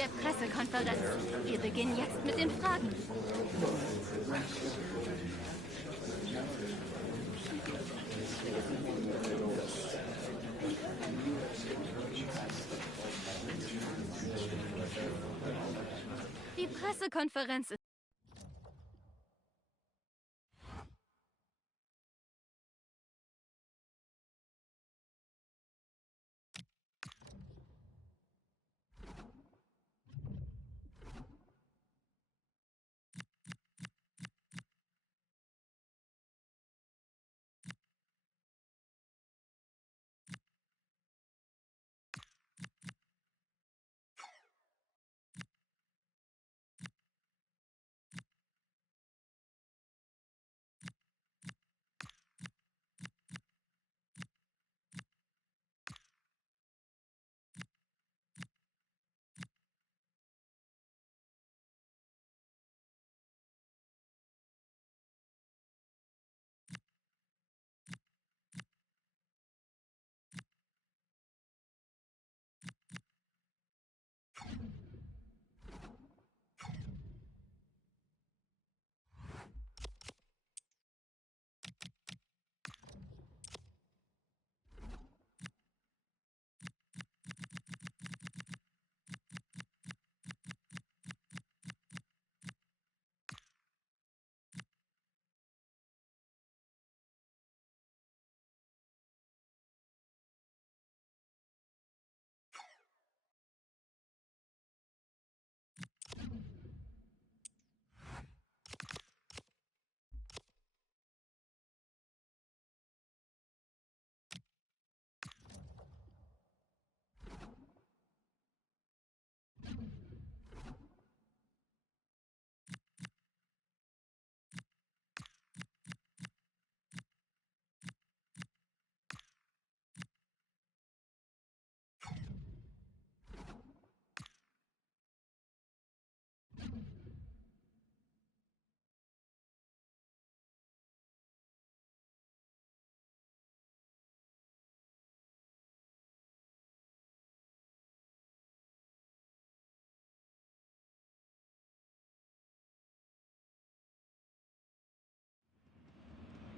der Pressekonferenz. Wir beginnen jetzt mit den Fragen. Die Pressekonferenz ist...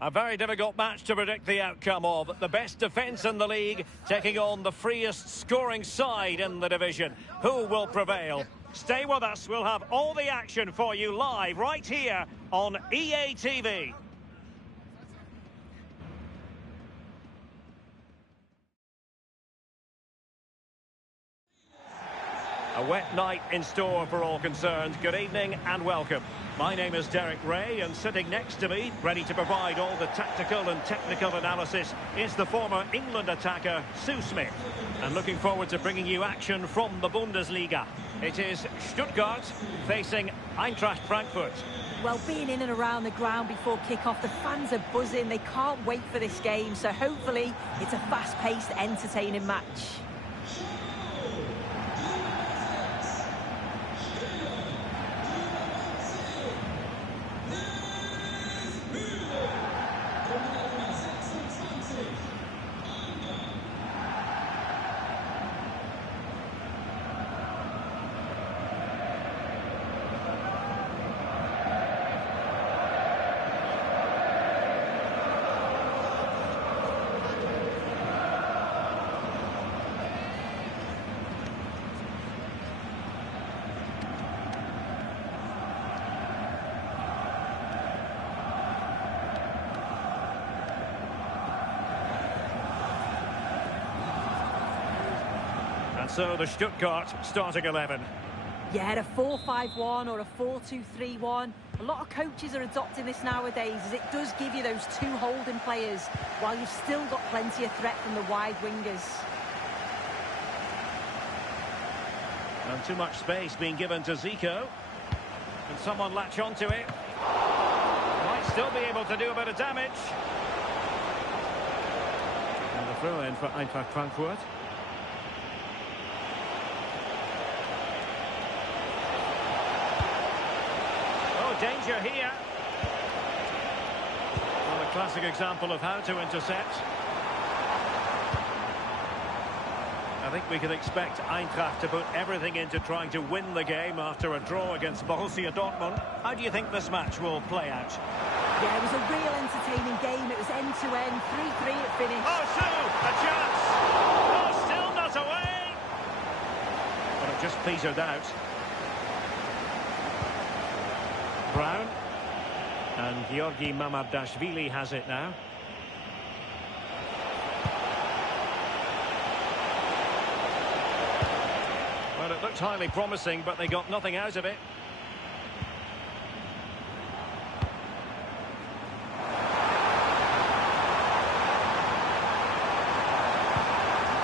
A very difficult match to predict the outcome of. The best defence in the league taking on the freest scoring side in the division. Who will prevail? Stay with us. We'll have all the action for you live right here on EA TV. A wet night in store for all concerned. Good evening and welcome. My name is Derek Ray, and sitting next to me, ready to provide all the tactical and technical analysis, is the former England attacker, Sue Smith. And looking forward to bringing you action from the Bundesliga. It is Stuttgart facing Eintracht Frankfurt. Well, being in and around the ground before kick-off, the fans are buzzing. They can't wait for this game, so hopefully it's a fast-paced, entertaining match. So the Stuttgart starting 11. Yeah, a 4-5-1 or a 4-2-3-1. A lot of coaches are adopting this nowadays, as it does give you those two holding players, while you've still got plenty of threat from the wide wingers. And too much space being given to Zico. Can someone latch onto it? Might still be able to do a bit of damage. And the throw in for Eintracht Frankfurt. Danger here. Well, a classic example of how to intercept. A think we can expect Eintracht to put everything into trying to win the game after a draw against Borussia Dortmund. How do you think this match will play out? Yeah, it was a real entertaining game. It was end-to-end, 3-3 at finish. Oh, so, a chance! Oh, still not away! But it just petered out. Brown. And Georgi Mamardashvili has it now. Well, it looked highly promising, but they got nothing out of it.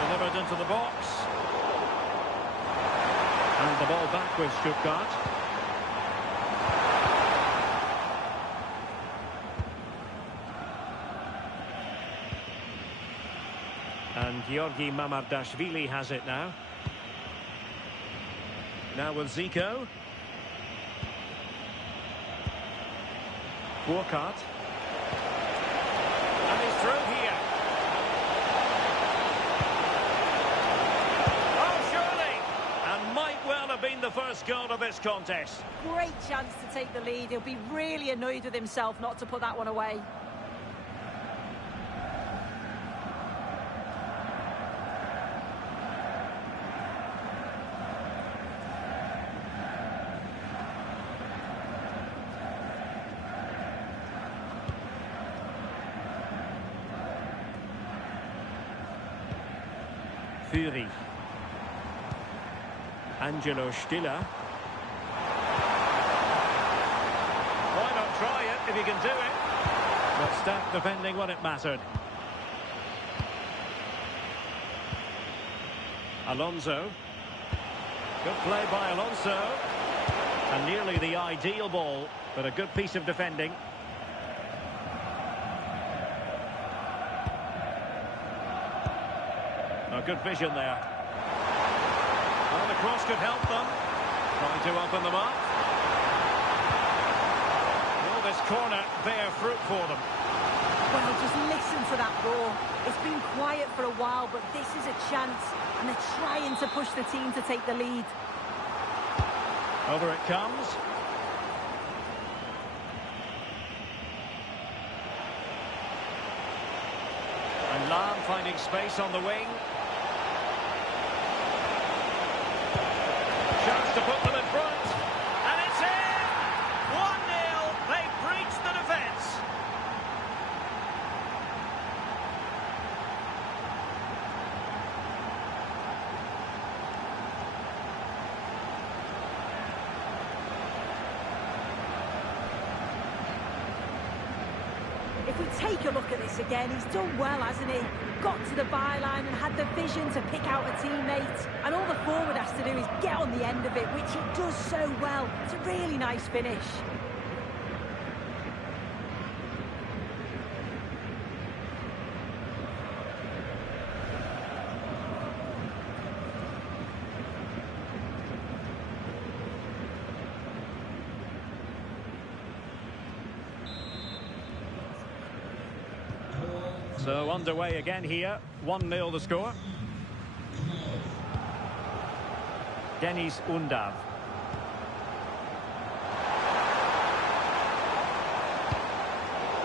Delivered into the box. And the ball back with Stuttgart. And Georgi Mamardashvili has it now. Now with Zico. Burkhardt. And he's through here. Oh, surely! And might well have been the first goal of this contest. Great chance to take the lead. He'll be really annoyed with himself not to put that one away. Fury. Angelo Stiller. Why not try it if you can do it? But staff defending when it mattered. Alonso. Good play by Alonso. And nearly the ideal ball, but a good piece of defending. Good vision there. Well, the cross could help them. Trying to open them up. Will this corner bear fruit for them? Well, just listen to that roar. It's been quiet for a while, but this is a chance. And they're trying to push the team to take the lead. Over it comes. And Lam finding space on the wing. Chance to put them in front, and it's in! 1-0, they've breached the defence. If we take a look at this again, he's done well, hasn't he? Got to the byline and had the vision to pick out a teammate. And all the forward has to do is get on the end of it, which he does so well. It's a really nice finish. So underway again here. 1-0 the score. Dennis Undav.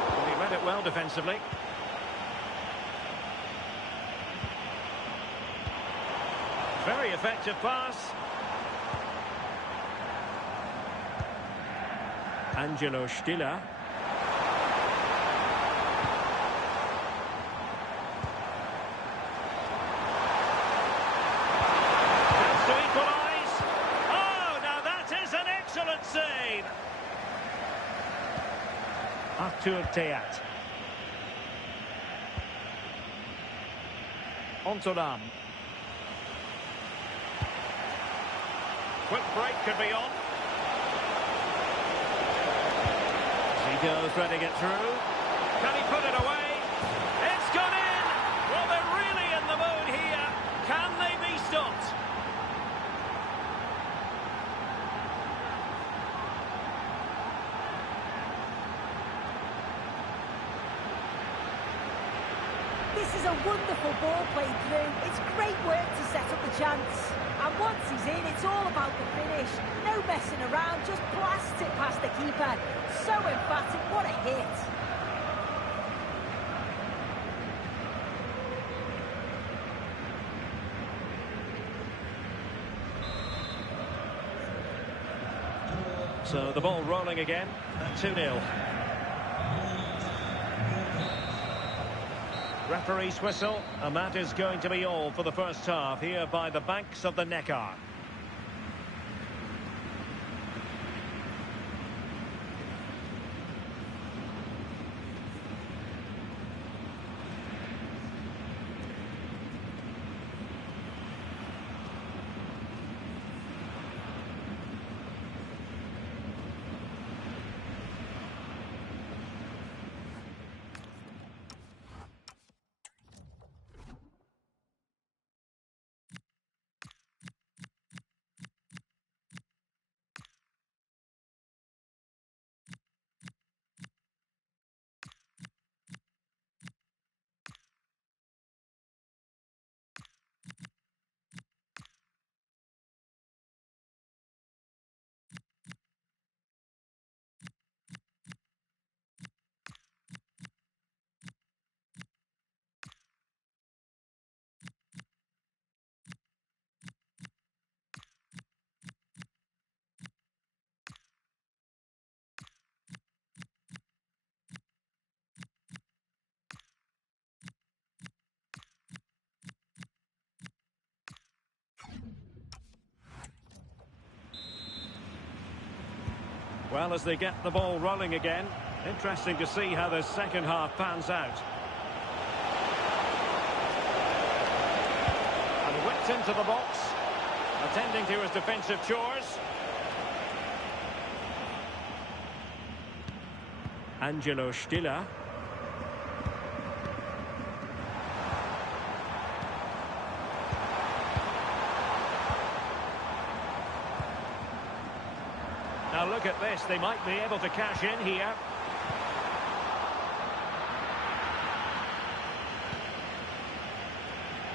Well, he read it well defensively. Very effective pass. Angelo Stiller. Arthur Theat. Ontolam. Quick break could be on. Zico's threading it through. Can he put it away? It's gone in! Well, they're really in the mood here. Can they be stopped? This is a wonderful ball played through. It's great work to set up the chance. And once he's in, it's all about the finish. No messing around, just blast it past the keeper. So emphatic, what a hit. So the ball rolling again at 2-0. Referee's whistle, and that is going to be all for the first half here by the banks of the Neckar. Well, as they get the ball rolling again, interesting to see how the second half pans out. And whipped into the box, attending to his defensive chores. Angelo Stiller. Now look at this, they might be able to cash in here.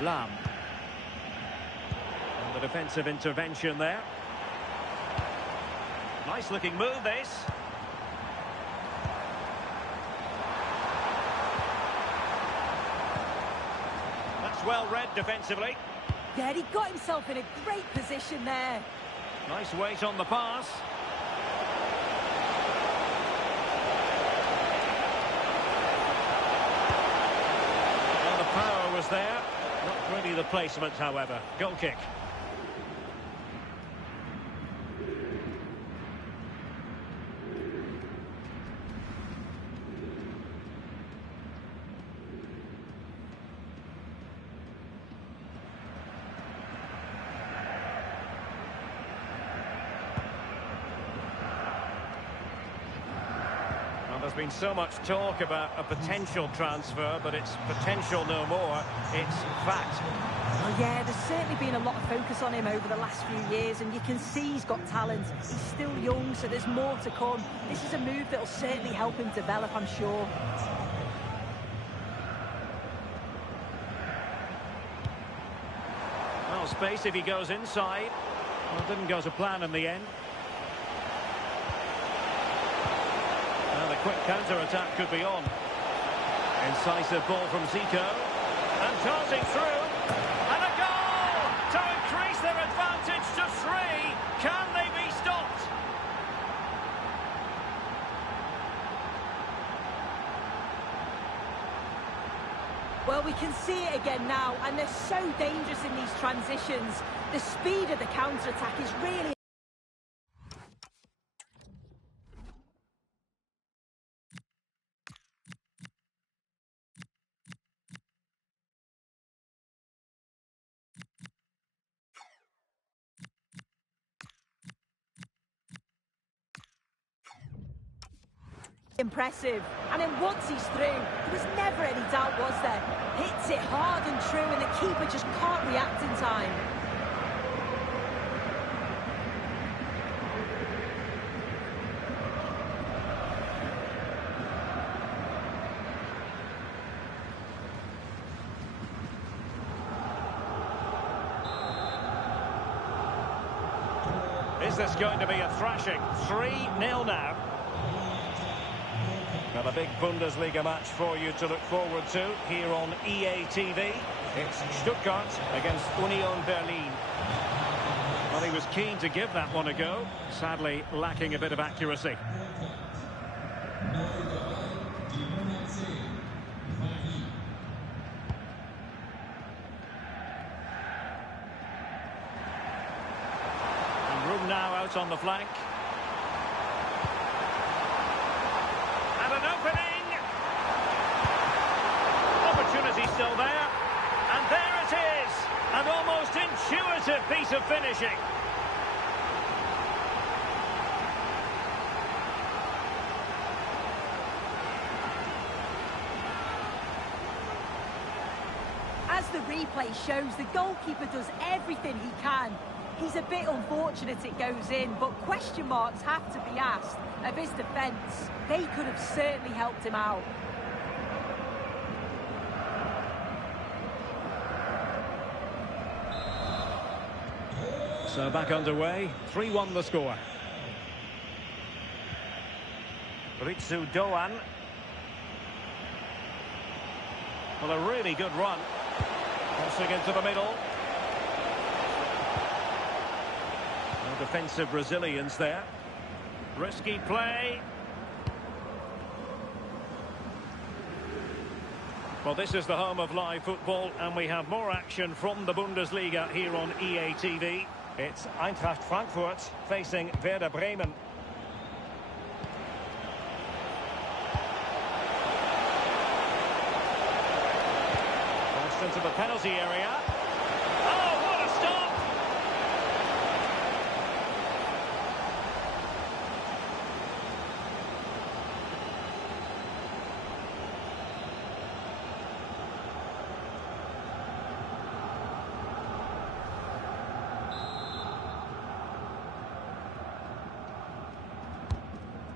Lam. And the defensive intervention there. Nice looking move this. That's well read defensively. Yeah, he got himself in a great position there. Nice weight on the pass. Power was there, not really the placement, however. Goal kick. There's been so much talk about a potential transfer, but it's potential no more. It's fact. Well, yeah, there's certainly been a lot of focus on him over the last few years, and you can see he's got talent. He's still young, so there's more to come. This is a move that'll certainly help him develop, I'm sure. Well, space if he goes inside. Well, it didn't go to plan in the end. Quick counter-attack could be on. Incisive ball from Zico. And darting through. And a goal! To increase their advantage to 3. Can they be stopped? Well, we can see it again now, and they're so dangerous in these transitions. The speed of the counter-attack is really... impressive. And then once he's through, there was never any doubt, was there? Hits it hard and true, and the keeper just can't react in time. this going to be a thrashing? 3-0 now. Well, a big Bundesliga match for you to look forward to here on EA TV. It's Stuttgart against Union Berlin. Well, he was keen to give that one a go, sadly lacking a bit of accuracy. And room now out on the flank. And an opening! Opportunity still there. And there it is! An almost intuitive piece of finishing. As the replay shows, the goalkeeper does everything he can. He's a bit unfortunate it goes in, but question marks have to be asked of his defence. They could have certainly helped him out. So back underway, 3-1 the score. Ritsu Doan. Well, a really good run. Crossing into the middle. No defensive resilience there. Risky play. Well, this is the home of live football, and we have more action from the Bundesliga here on EA TV. It's Eintracht Frankfurt facing Werder Bremen. Crossed into the penalty area. Oh, what a stop!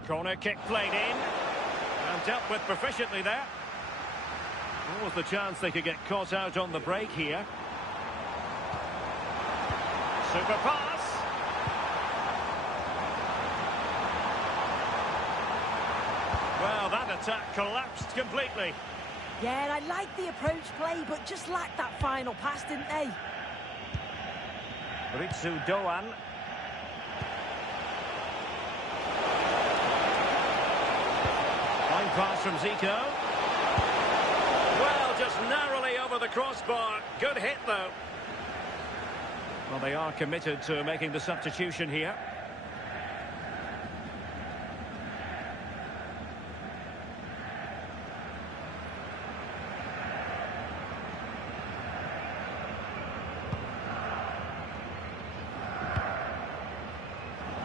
Corner kick played in and dealt with proficiently there. What was the chance they could get caught out on the break here? Super pass. Well, that attack collapsed completely. Yeah, and I like the approach play, but just lacked that final pass, didn't they? Ritsu Doan. Fine pass from Zico. Well, just narrowly over the crossbar. Good hit, though. Well, they are committed to making the substitution here.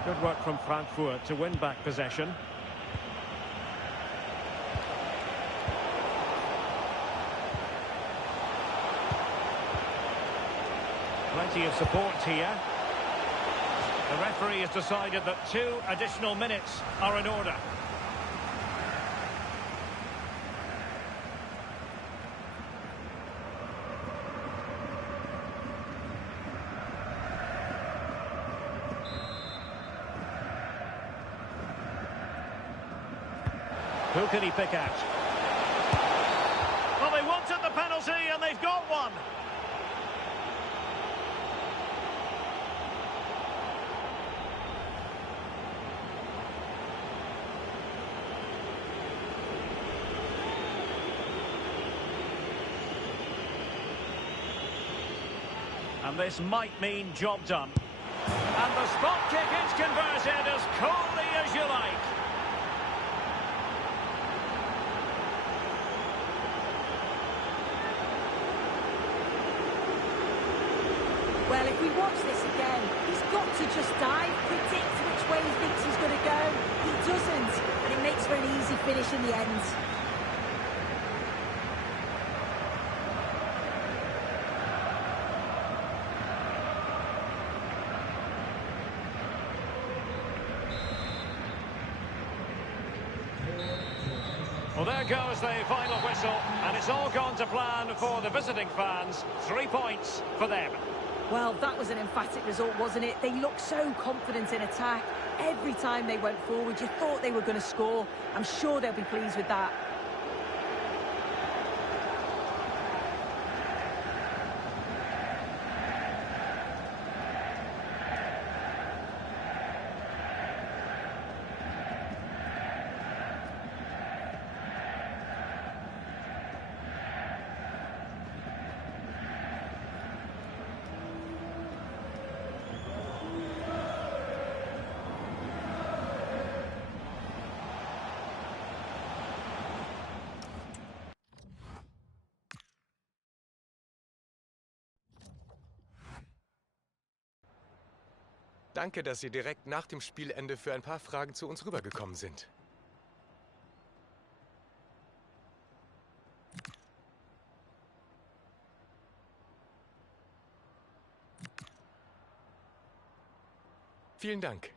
Good work from Frankfurt to win back possession. Plenty of support here. The referee has decided that 2 additional minutes are in order. Who can he pick out? Well, they wanted the penalty and they've got one. And this might mean job done. And the spot kick is converted as coolly as you like. Well, if we watch this again, he's got to just dive, predict which way he thinks he's going to go. He doesn't, and it makes for an easy finish in the end. Well, there goes the final whistle, and it's all gone to plan for the visiting fans. 3 points for them. Well, that was an emphatic result, wasn't it? They looked so confident in attack. Every time they went forward, you thought they were going to score. I'm sure they'll be pleased with that. Danke, dass Sie direkt nach dem Spielende für ein paar Fragen zu uns rübergekommen sind. Vielen Dank.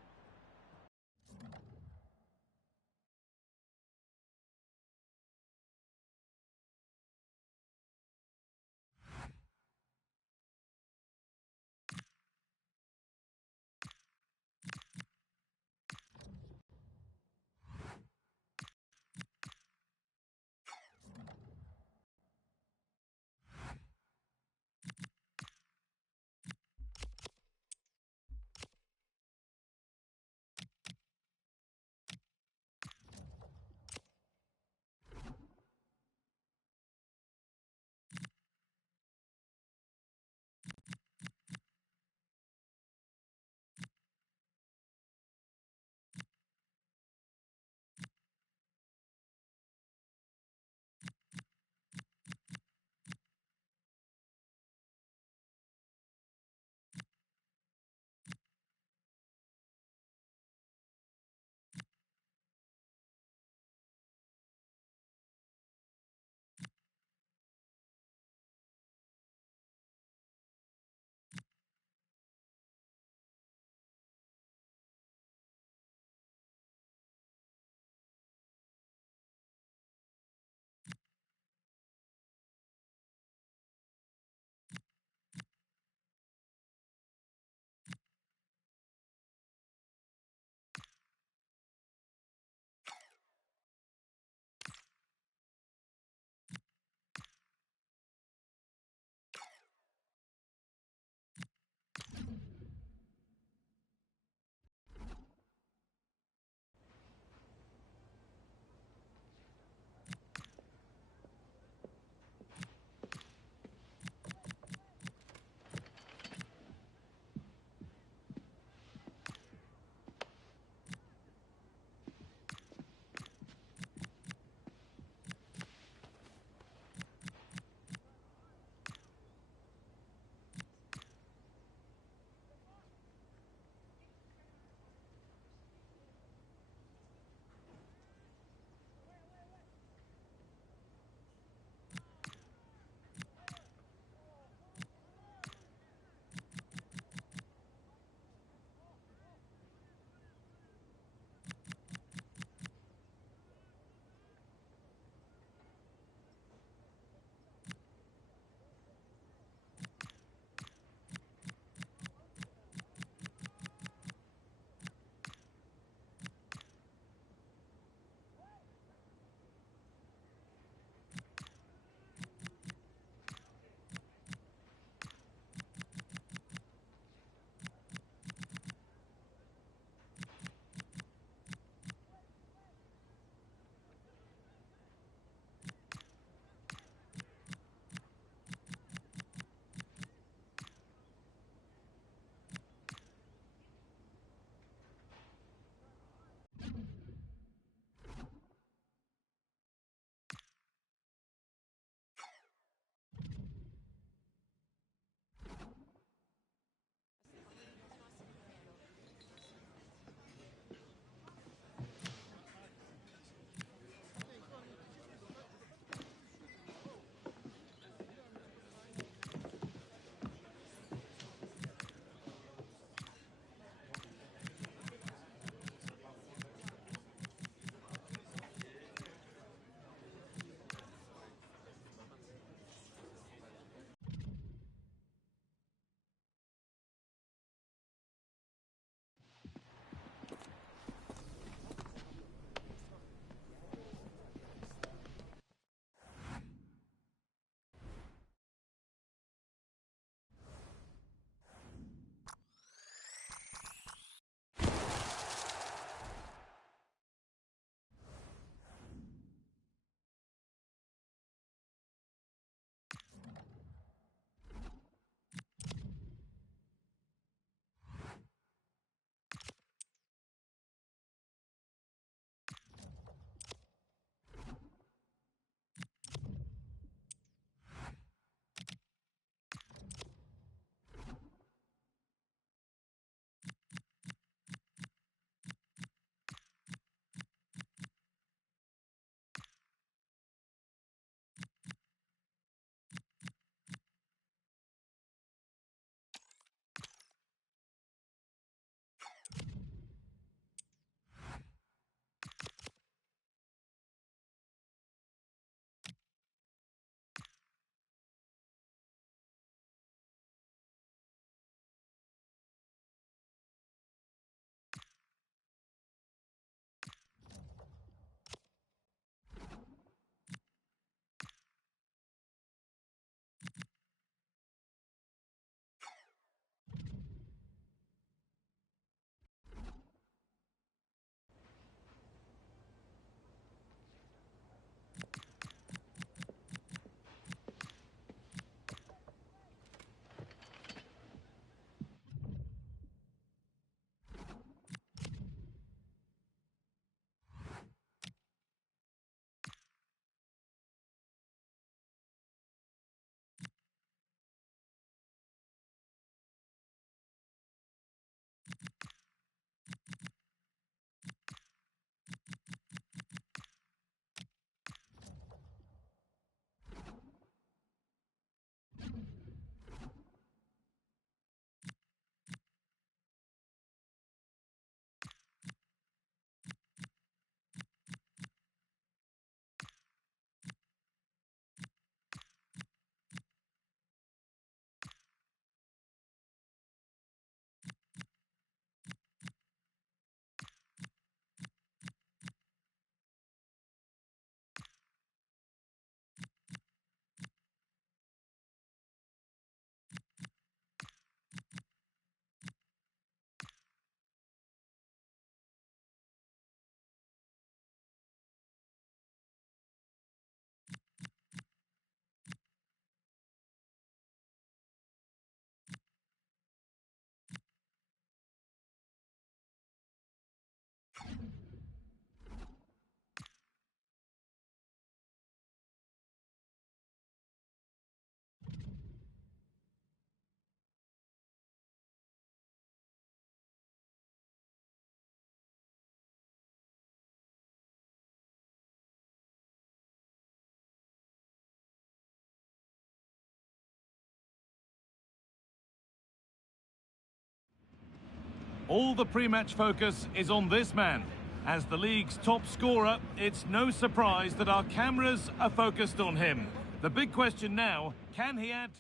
All the pre-match focus is on this man. As the league's top scorer, it's no surprise that our cameras are focused on him. The big question now, can he add...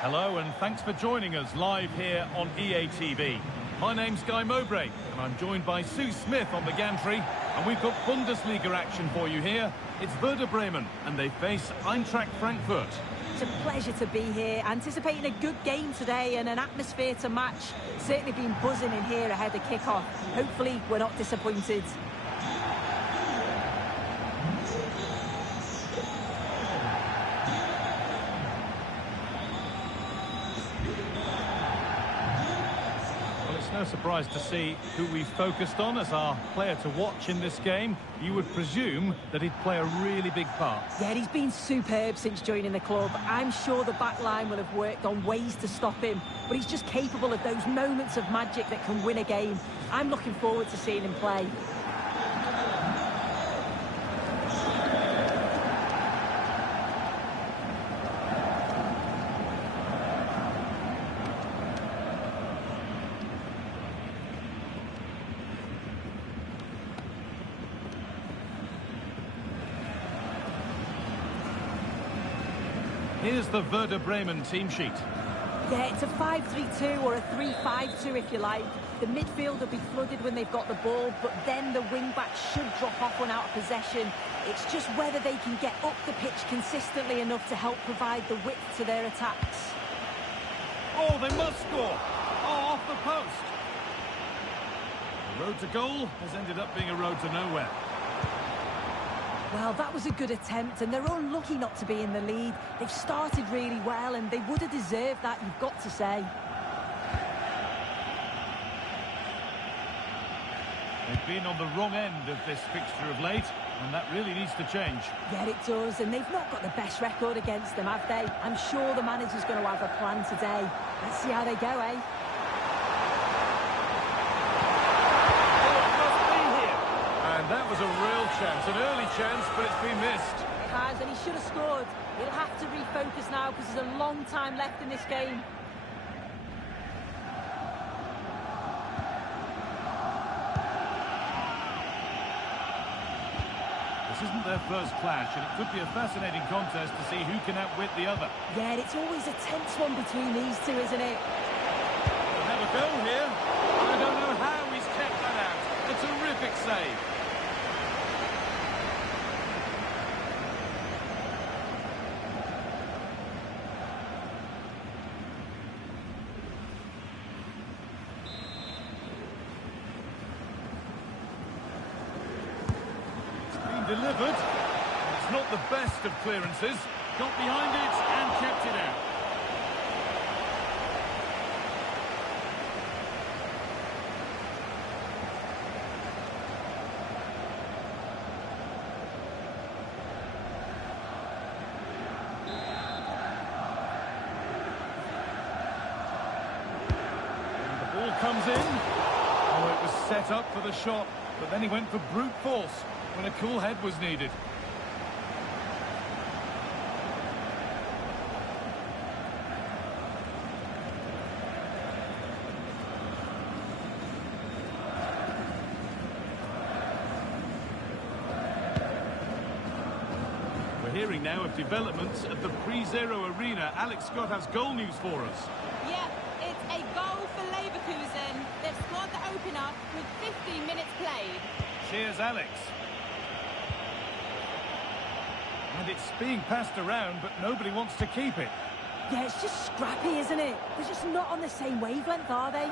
Hello and thanks for joining us live here on EA TV. My name's Guy Mowbray and I'm joined by Sue Smith on the gantry, and we've got Bundesliga action for you here. It's Werder Bremen and they face Eintracht Frankfurt. It's a pleasure to be here, anticipating a good game today and an atmosphere to match. Certainly been buzzing in here ahead of kick-off. Hopefully we're not disappointed. No surprise to see who we focused on as our player to watch in this game. You would presume that he'd play a really big part. Yeah, he's been superb since joining the club. I'm sure the back line will have worked on ways to stop him, but he's just capable of those moments of magic that can win a game. I'm looking forward to seeing him play. Here's the Werder Bremen team sheet. Yeah, it's a 5-3-2 or a 3-5-2 if you like. The midfield will be flooded when they've got the ball, but then the wing-backs should drop off when out of possession. It's just whether they can get up the pitch consistently enough to help provide the width to their attacks. Oh, they must score! Oh, off the post! The road to goal has ended up being a road to nowhere. Well, that was a good attempt, and they're unlucky not to be in the lead. They've started really well, and they would have deserved that, you've got to say. They've been on the wrong end of this fixture of late, and that really needs to change. Yeah, it does, and they've not got the best record against them, have they? I'm sure the manager's going to have a plan today. Let's see how they go, eh? That was a real chance, an early chance, but it's been missed. It has, and he should have scored. He'll have to refocus now because there's a long time left in this game. This isn't their first clash, and it could be a fascinating contest to see who can outwit the other. Yeah, it's always a tense one between these two, isn't it? They'll have a go here. I don't know how he's kept that out. A terrific save. Delivered. It's not the best of clearances. Got behind it and kept it out. And the ball comes in. Oh, it was set up for the shot, but then he went for brute force when a cool head was needed. We're hearing now of developments at the Pre-Zero Arena. Alex Scott has goal news for us. Yeah, it's a goal for Leverkusen. They've scored the opener with 15 minutes played. Cheers, Alex. And it's being passed around, but nobody wants to keep it. Yeah, it's just scrappy, isn't it? They're just not on the same wavelength, are they?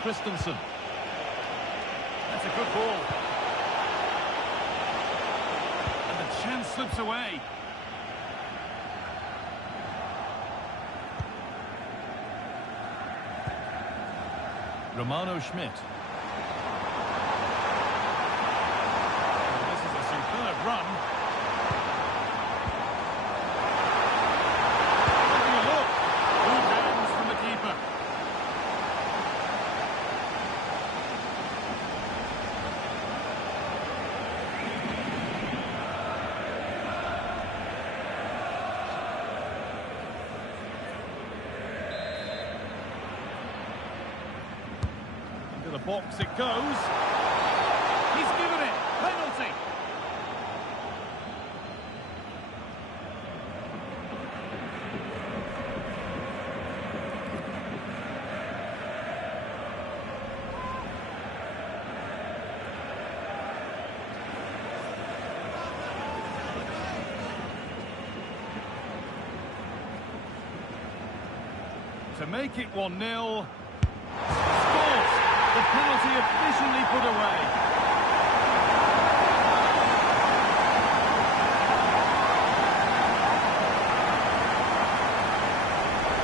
Christensen. That's a good ball. And the chance slips away. Romano Schmidt. This is a superb run. Having a look. Good hands from the keeper. the box it goes. He's given it. Penalty. To make it 1-0. Scores! The penalty officially put away.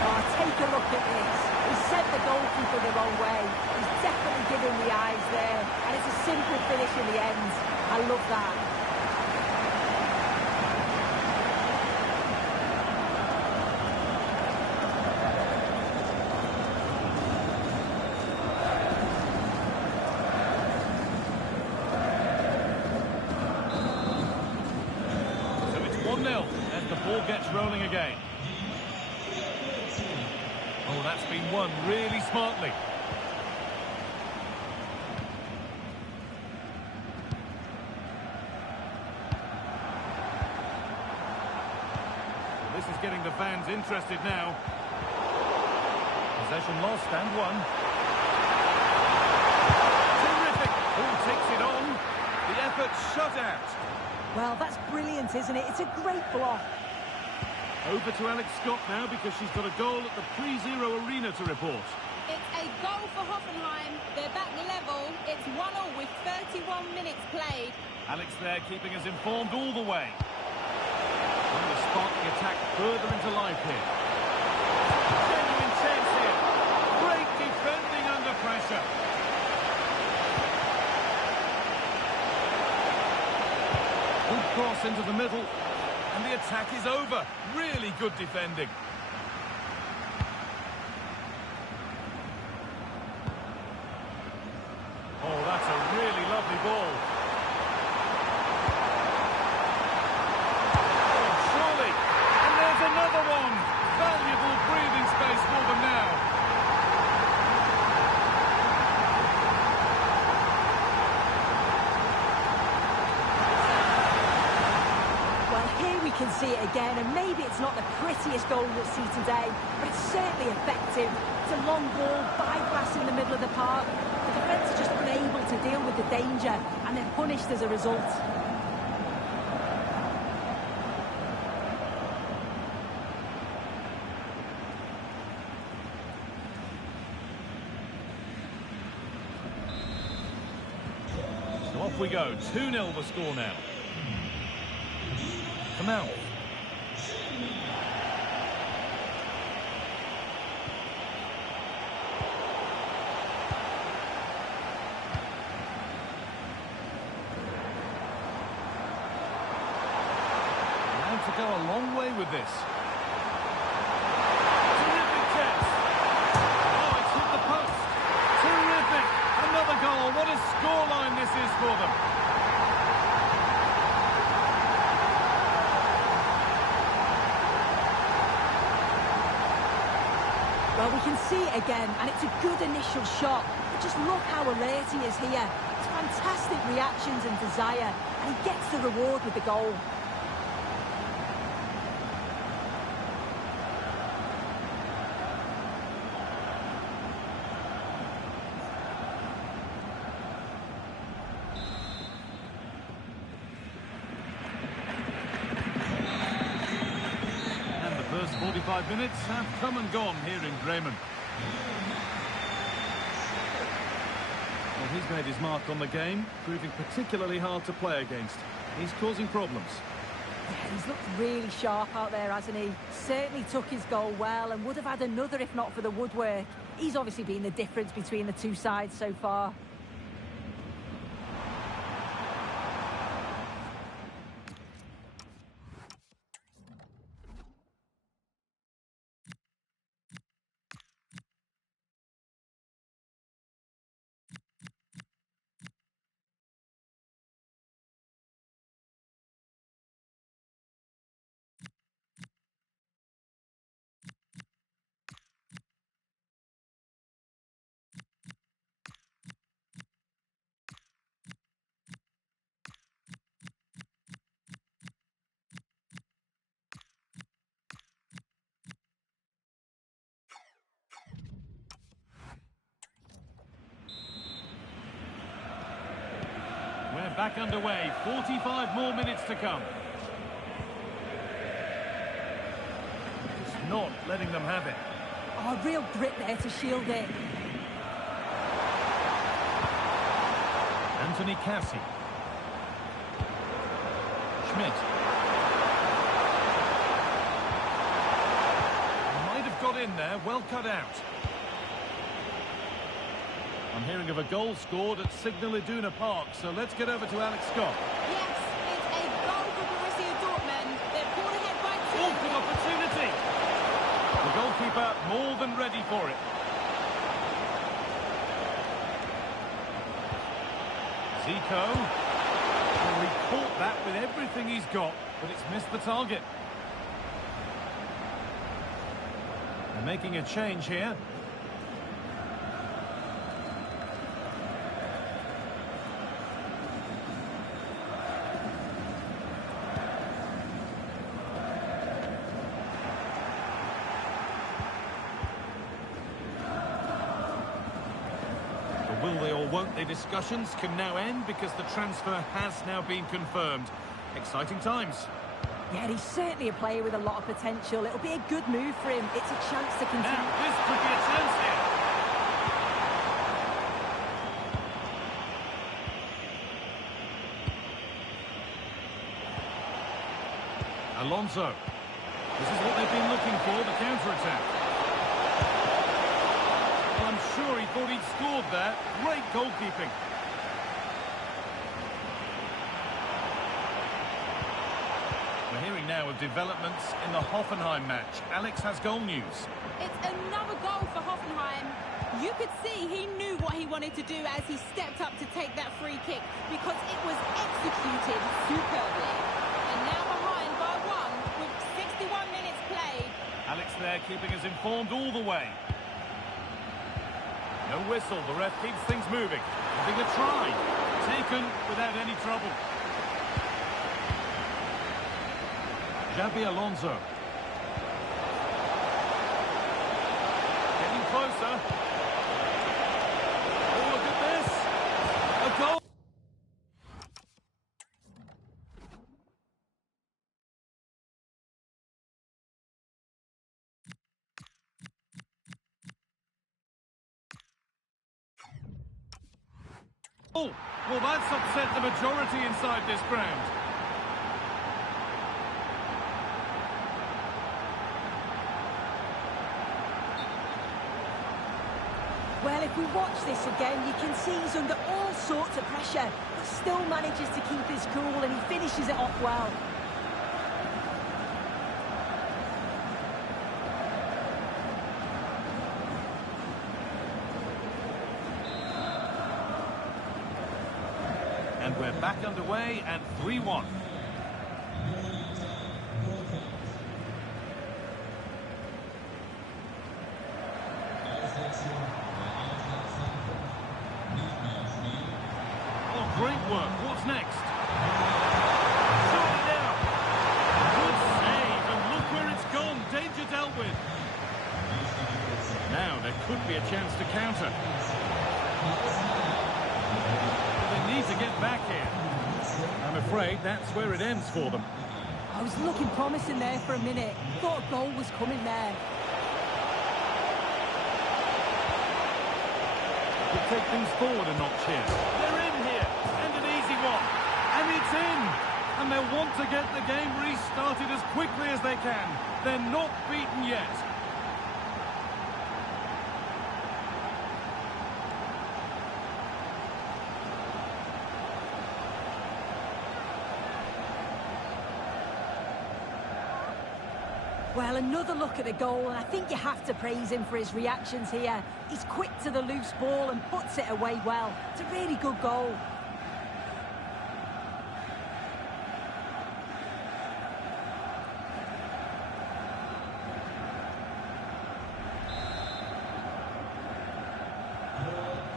Oh, take a look at this. He sent the goalkeeper the wrong way. He's definitely giving the eyes there. And it's a simple finish in the end. I love that. As the ball gets rolling again. Oh, that's been won really smartly. This is getting the fans interested now. Possession lost and won. Terrific! Who takes it on? The effort shut out. Well, that's brilliant, isn't it? It's a great block. Over to Alex Scott now because she's got a goal at the pre-zero arena to report. It's a goal for Hoffenheim. They're back level. It's 1-1 with 31 minutes played. Alex there keeping us informed all the way. Trying to spark the attack further into life here. Genuine chance here. Great defending under pressure. Good cross into the middle, and the attack is over. Really good defending. Oh, that's a really lovely ball. Oh, surely. And there's another one. Valuable breathing space for them now. We can see it again, and maybe it's not the prettiest goal you'll see today, but it's certainly effective. It's a long ball, bypassing the middle of the park. The defence are just unable to deal with the danger, and they're punished as a result. So off we go, 2-0 the score now. Come out. Now to go a long way with this. Terrific chance. Oh, it's hit the post. Terrific. Another goal. What a scoreline this is for them. Well, we can see it again, and it's a good initial shot. But just look how alert he is here. It's fantastic reactions and desire, and he gets the reward with the goal. First 45 minutes have come and gone here in Bremen. Well, he's made his mark on the game, proving particularly hard to play against. He's causing problems. Yeah, he's looked really sharp out there, hasn't he? Certainly took his goal well and would have had another if not for the woodwork. He's obviously been the difference between the two sides so far. back underway. 45 more minutes to come. Just not letting them have it. Oh, real grit there to shield it. Anthony Cassie. Schmidt. Might have got in there, well cut out. I'm hearing of a goal scored at Signal Iduna Park, so let's get over to Alex Scott. Yes, it's a goal for Borussia Dortmund. They're pulled ahead by 2. Oh, good opportunity! The goalkeeper more than ready for it. Zico. Well, he caught that with everything he's got, but it's missed the target. They're making a change here. Will they or won't they discussions can now end because the transfer has now been confirmed. Exciting times. Yeah, he's certainly a player with a lot of potential. It'll be a good move for him. It's a chance to continue. Now, this could be a chance here. Alonso. This is what they've been looking for, the counter-attack. Well, I'm sure he thought he'd scored there. Great goalkeeping. We're hearing now of developments in the Hoffenheim match. Alex has goal news. It's another goal for Hoffenheim. You could see he knew what he wanted to do as he stepped up to take that free kick because it was executed superbly. And now behind by 1 with 61 minutes played. Alex there keeping us informed all the way. No whistle, the ref keeps things moving. Having a try. Taken without any trouble. Xabi Alonso. Getting closer. Oh, look at this. A goal. Oh, well, that's upset the majority inside this ground. Well, if we watch this again, you can see he's under all sorts of pressure, but still manages to keep his cool and he finishes it off well. And we're back underway at 3-1. Oh, great work. What's next? Surely now. Good save, and look where it's gone. Danger dealt with. Now there could be a chance to counter. They need to get back here. I'm afraid that's where it ends for them. I was looking promising there for a minute. Thought a goal was coming there. Could take things forward a notch here. They're in here, and an easy one. And it's in. And they'll want to get the game restarted as quickly as they can. They're not beaten yet. Well, another look at the goal, and I think you have to praise him for his reactions here. He's quick to the loose ball and puts it away well. It's a really good goal.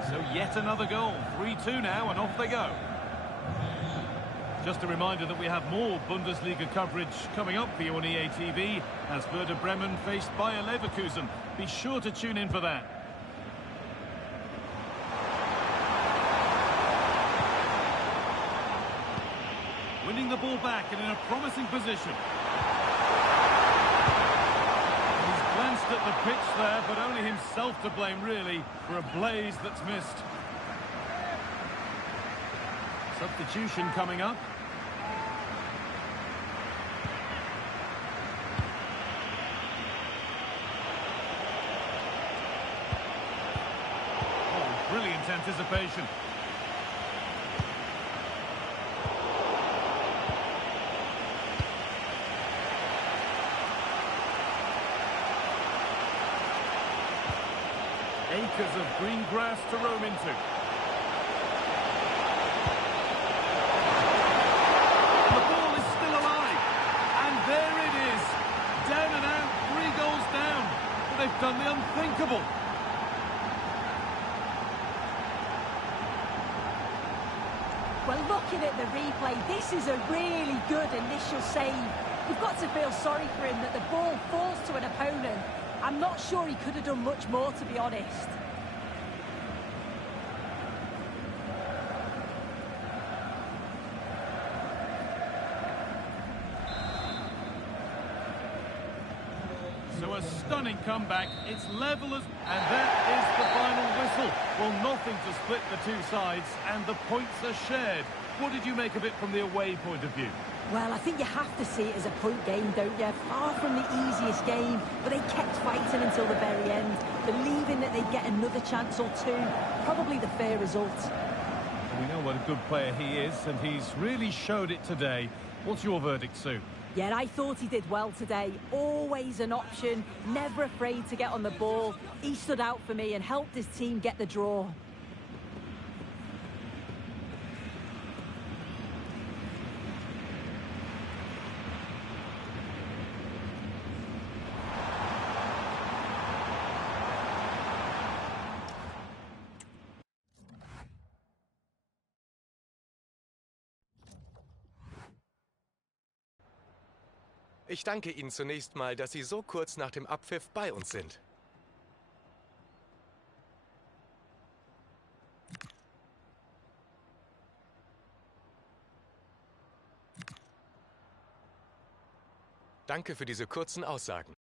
So yet another goal. 3-2 now, and off they go. Just a reminder that we have more Bundesliga coverage coming up for you on EA TV as Werder Bremen faced Bayer Leverkusen. Be sure to tune in for that. Winning the ball back and in a promising position. He's glanced at the pitch there, but only himself to blame, really, for a blaze that's missed. Substitution coming up. Oh, brilliant anticipation. Acres of green grass to roam into. The ball is still alive. And there it is. Down and out, 3 goals down. But they've done the unthinkable. Well, looking at the replay, this is a really good initial save. You've got to feel sorry for him that the ball falls to an opponent. I'm not sure he could have done much more, to be honest. So a stunning comeback. It's level as... And that is the final whistle. Well, nothing to split the two sides, and the points are shared. What did you make of it from the away point of view? Well, I think you have to see it as a point game, don't you? Far from the easiest game, but they kept fighting until the very end, believing that they'd get another chance or two. Probably the fair result. We know what a good player he is, and he's really showed it today. What's your verdict, Sue? Yeah, I thought he did well today. Always an option, never afraid to get on the ball. He stood out for me and helped his team get the draw. Ich danke Ihnen zunächst mal, dass Sie so kurz nach dem Abpfiff bei uns sind. Danke für diese kurzen Aussagen.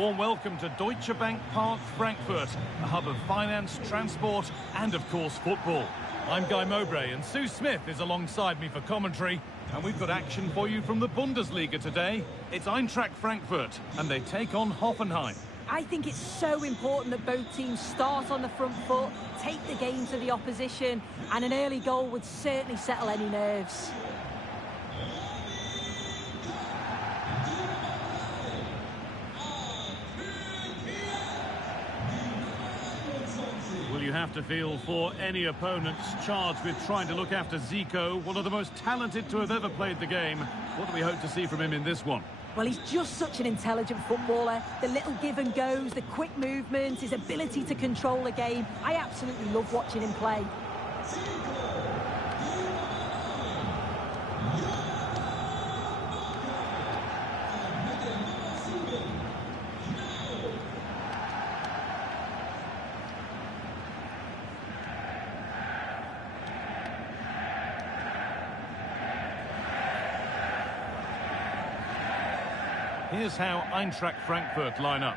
warm welcome to Deutsche Bank Park, Frankfurt, a hub of finance, transport, and of course football. I'm Guy Mowbray, and Sue Smith is alongside me for commentary. And we've got action for you from the Bundesliga today. It's Eintracht Frankfurt, and they take on Hoffenheim. I think it's so important that both teams start on the front foot, take the game to the opposition, and an early goal would certainly settle any nerves. Well, you have to feel for any opponents charged with trying to look after Zico, one of the most talented to have ever played the game. What do we hope to see from him in this one? Well, he's just such an intelligent footballer. The little give and goes, the quick movements, his ability to control a game. I absolutely love watching him play. Here's how Eintracht Frankfurt line up.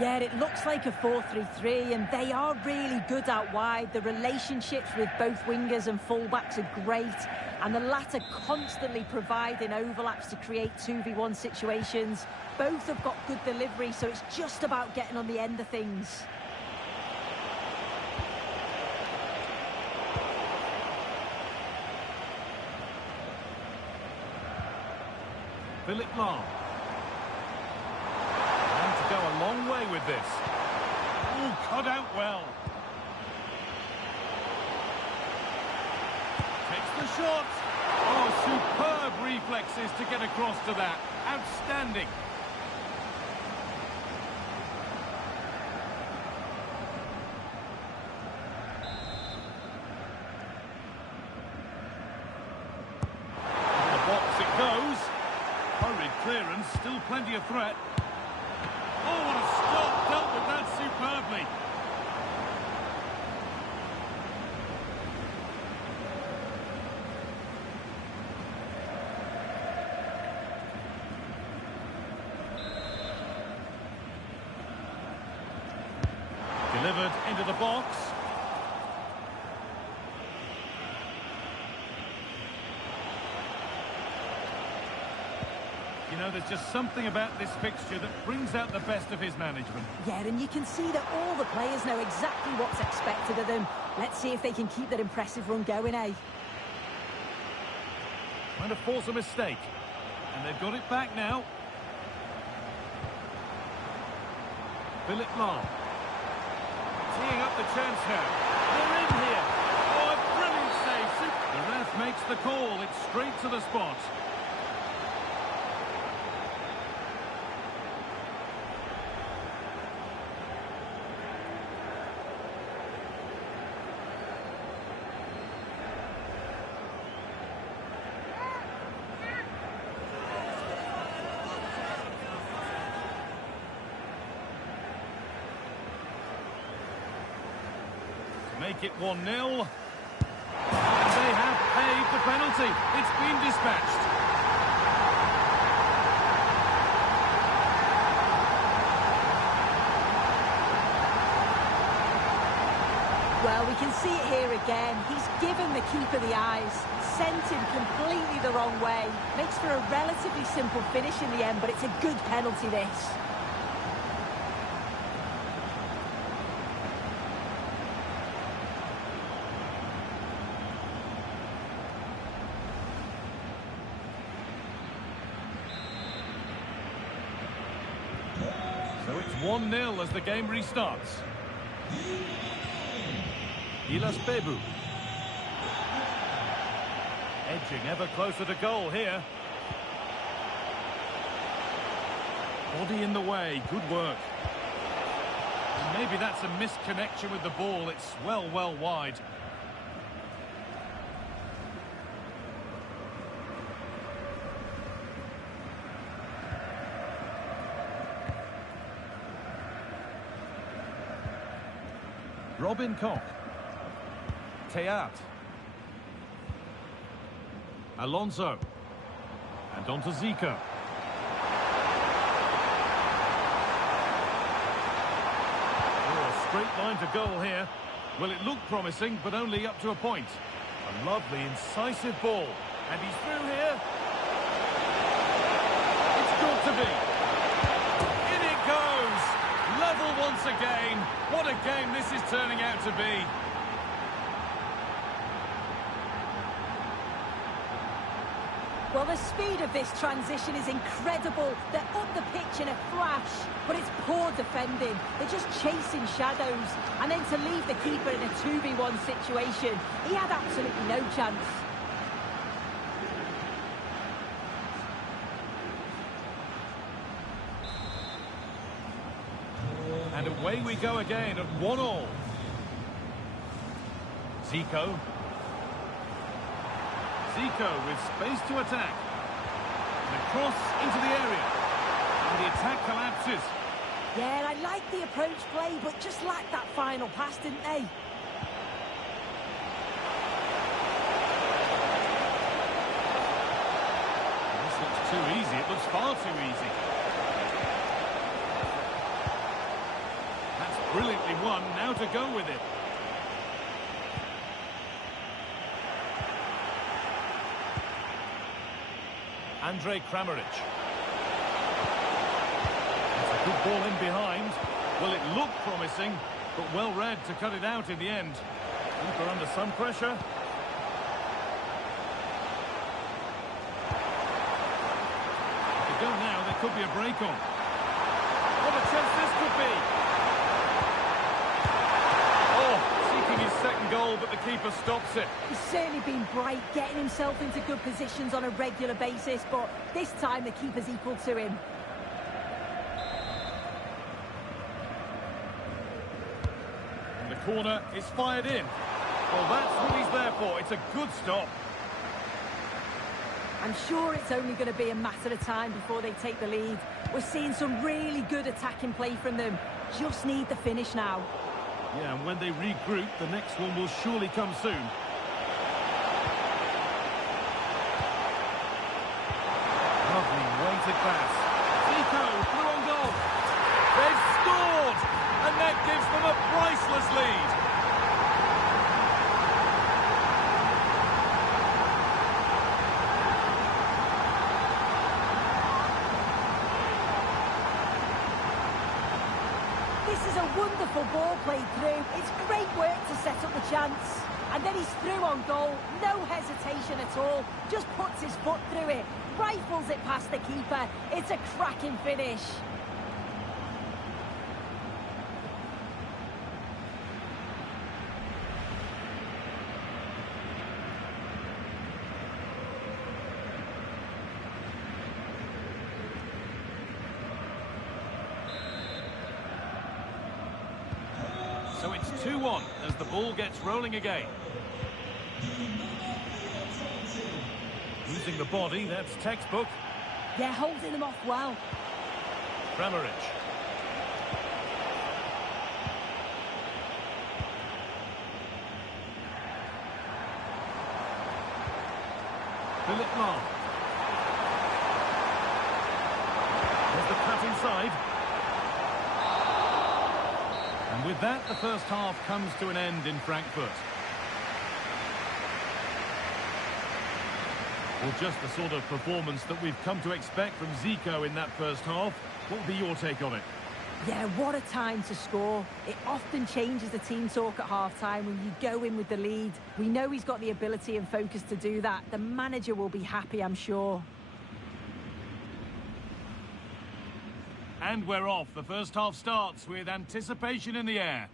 Yeah, it looks like a 4-3-3, and they are really good out wide. The relationships with both wingers and fullbacks are great, and the latter constantly providing overlaps to create 2v1 situations. Both have got good delivery, so it's just about getting on the end of things. Philipp Lahm. Go a long way with this. Ooh, cut out well. Takes the shot. Oh, superb reflexes to get across to that. Outstanding. In the box it goes. Hurried clearance, still plenty of threat. Oh, what a stop! Dealt with that superbly. Delivered into the box. You know, there's just something about this fixture that brings out the best of his management. Yeah, and you can see that all the players know exactly what's expected of them. Let's see if they can keep that impressive run going, eh? Trying to force a mistake. And they've got it back now. Philipp Lahm. Teeing up the chance now. They're in here. Oh, a brilliant save. The ref makes the call. It's straight to the spot. Make it 1-0. And they have paid the penalty. It's been dispatched. Well, we can see it here again. He's given the keeper the eyes, sent him completely the wrong way. Makes for a relatively simple finish in the end, but it's a good penalty, this. So it's 1-0 as the game restarts. Ilas Bebu. Edging ever closer to goal here. Body in the way, good work. And maybe that's a misconnection with the ball. It's well wide. Robin Koch. Teat. Alonso. And on to Zico. straight line to goal here. Well, it looked promising, but only up to a point. A lovely, incisive ball. And he's through here. It's got to be. In it goes. Level once again. What a game this is turning out to be. Well, the speed of this transition is incredible. They're up the pitch in a flash, but it's poor defending. They're just chasing shadows. And then to leave the keeper in a 2v1 situation, he had absolutely no chance. And away we go again at 1-1. Zico. Zico with space to attack. The cross into the area. And the attack collapses. Yeah, I like the approach play, but just lacked that final pass, didn't they? This looks too easy. It looks far too easy. That's brilliantly won. Now to go with it. Andrej Kramaric. That's a good ball in behind. Well, it looked promising, but well read to cut it out in the end. Keeper under some pressure. To go now, there could be a break on. What a chance this could be! Seeking his second goal, but the keeper stops it. He's certainly been bright, getting himself into good positions on a regular basis, but this time the keeper's equal to him. And the corner is fired in. Well, that's what he's there for. It's a good stop. I'm sure it's only going to be a matter of time before they take the lead. We're seeing some really good attacking play from them. Just need the finish now. Yeah, and when they regroup, the next one will surely come soon. Lovely weighted pass. Zico through on goal. They've scored! And that gives them a priceless lead. This is a wonderful ball played through. It's great work to set up the chance. And then he's through on goal. No hesitation at all. Just puts his foot through it. Rifles it past the keeper. It's a cracking finish. So it's 2-1 as the ball gets rolling again. Using the body, that's textbook. Yeah, holding them off well. Kramaric. Philip Lahm. There's the cut inside. And with that, the first half comes to an end in Frankfurt. Well, just the sort of performance that we've come to expect from Zico in that first half. What would be your take on it? Yeah, what a time to score. It often changes the team talk at half-time when you go in with the lead. We know he's got the ability and focus to do that. The manager will be happy, I'm sure. And we're off. The first half starts with anticipation in the air.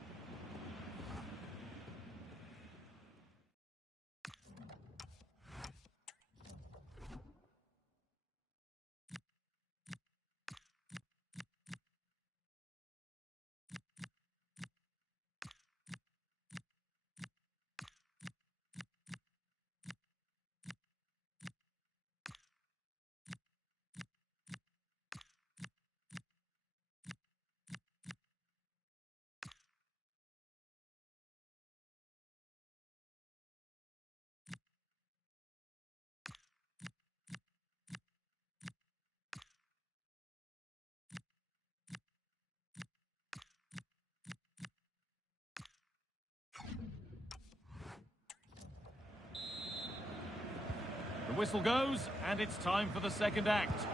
whistle goes, and it's time for the second act.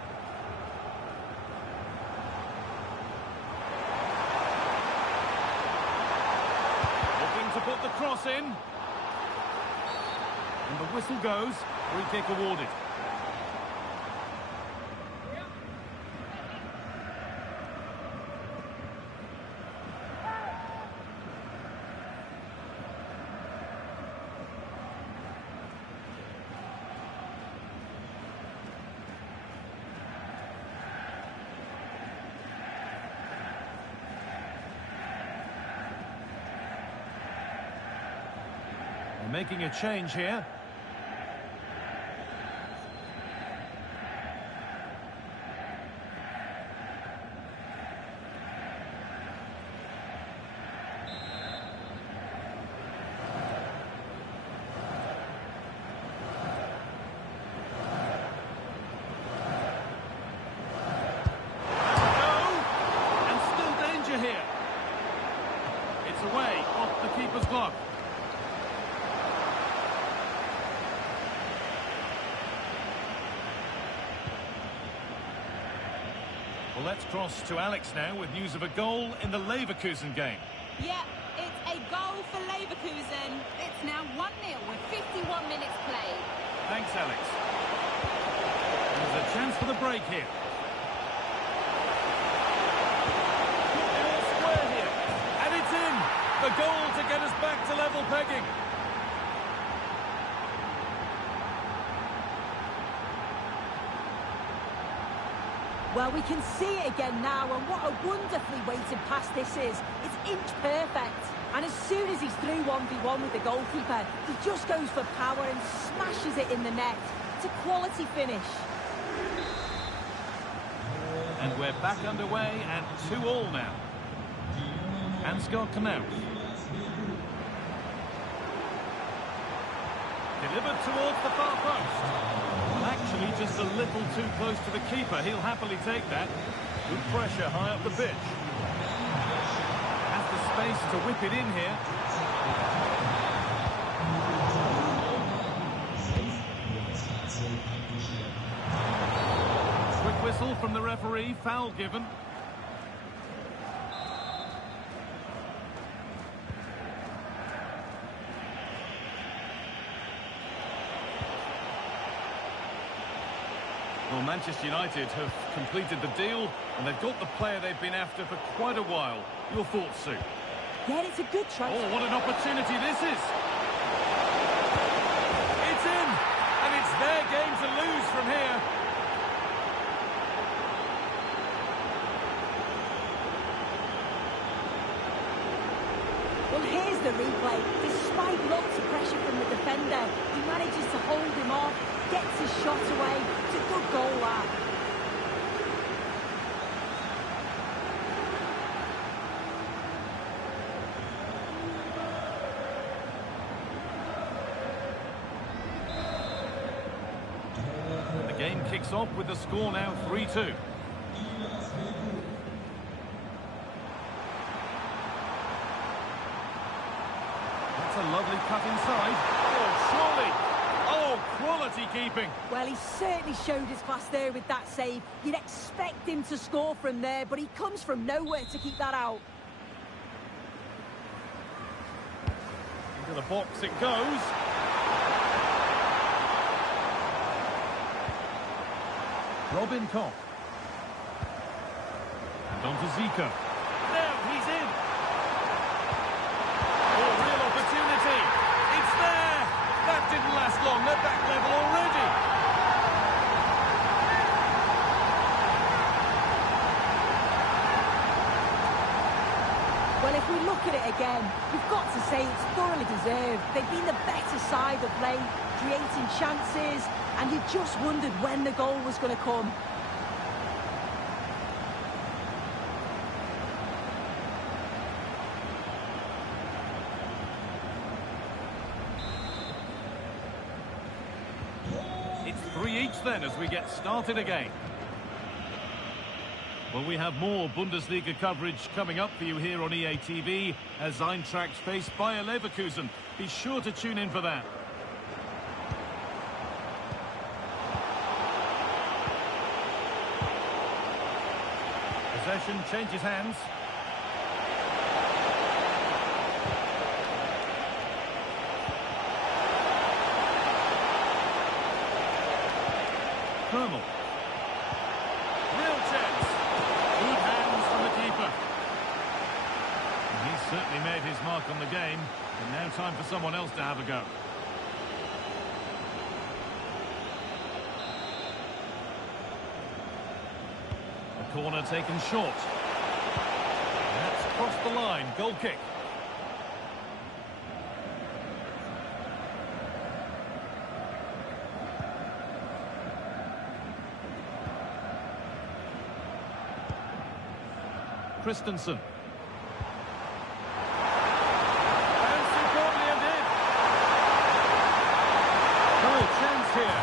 Looking to put the cross in. And the whistle goes, free kick awarded. Making a change here. And still danger here. It's away off the keeper's glove. Well, let's cross to Alex now with news of a goal in the Leverkusen game. Yeah, it's a goal for Leverkusen. It's now 1-0 with 51 minutes played. Thanks, Alex. There's a chance for the break here. They're all square here. And it's in! The goal to get us back to level pegging. Well, we can see it again now, and what a wonderfully weighted pass this is. It's inch perfect. And as soon as he's through 1v1 with the goalkeeper, he just goes for power and smashes it in the net. It's a quality finish. And we're back underway and 2-2 now. Ansgar Knauf. Delivered towards the far post. Actually, just a little too close to the keeper. He'll happily take that. Good pressure high up the pitch. Has the space to whip it in here. Quick whistle from the referee. Foul given. Well, Manchester United have completed the deal, and they've got the player they've been after for quite a while. Your thoughts, Sue? Yeah, it's a good try. Oh, what an opportunity this is! It's in! And it's their game to lose from here. Well, here's the replay. Despite lots of pressure from the defender, he manages to hold him off, gets his shot away. It's a good goal, that. The game kicks off with the score now 3-2. That's a lovely cut inside. Oh, surely! Oh, quality keeping. Well, he certainly showed his class there with that save. You'd expect him to score from there, but he comes from nowhere to keep that out. Into the box it goes. Robin Koch. And on to Zico. Now he's in. Oh, real opportunity. It's there. That didn't last long. They're back level already. Well, if we look at it again, we've got to say it's thoroughly deserved. They've been the better side of late, creating chances, and you just wondered when the goal was going to come. It's 3 each then as we get started again. Well, we have more Bundesliga coverage coming up for you here on EA TV as Eintracht face Bayer Leverkusen. Be sure to tune in for that. possession changes hands. Thermal. Real chance. Good hands from the keeper. And he's certainly made his mark on the game. And now time for someone else to have a go. A corner taken short. That's crossed the line. Goal kick. Christensen. And superbly indeed. Real chance here.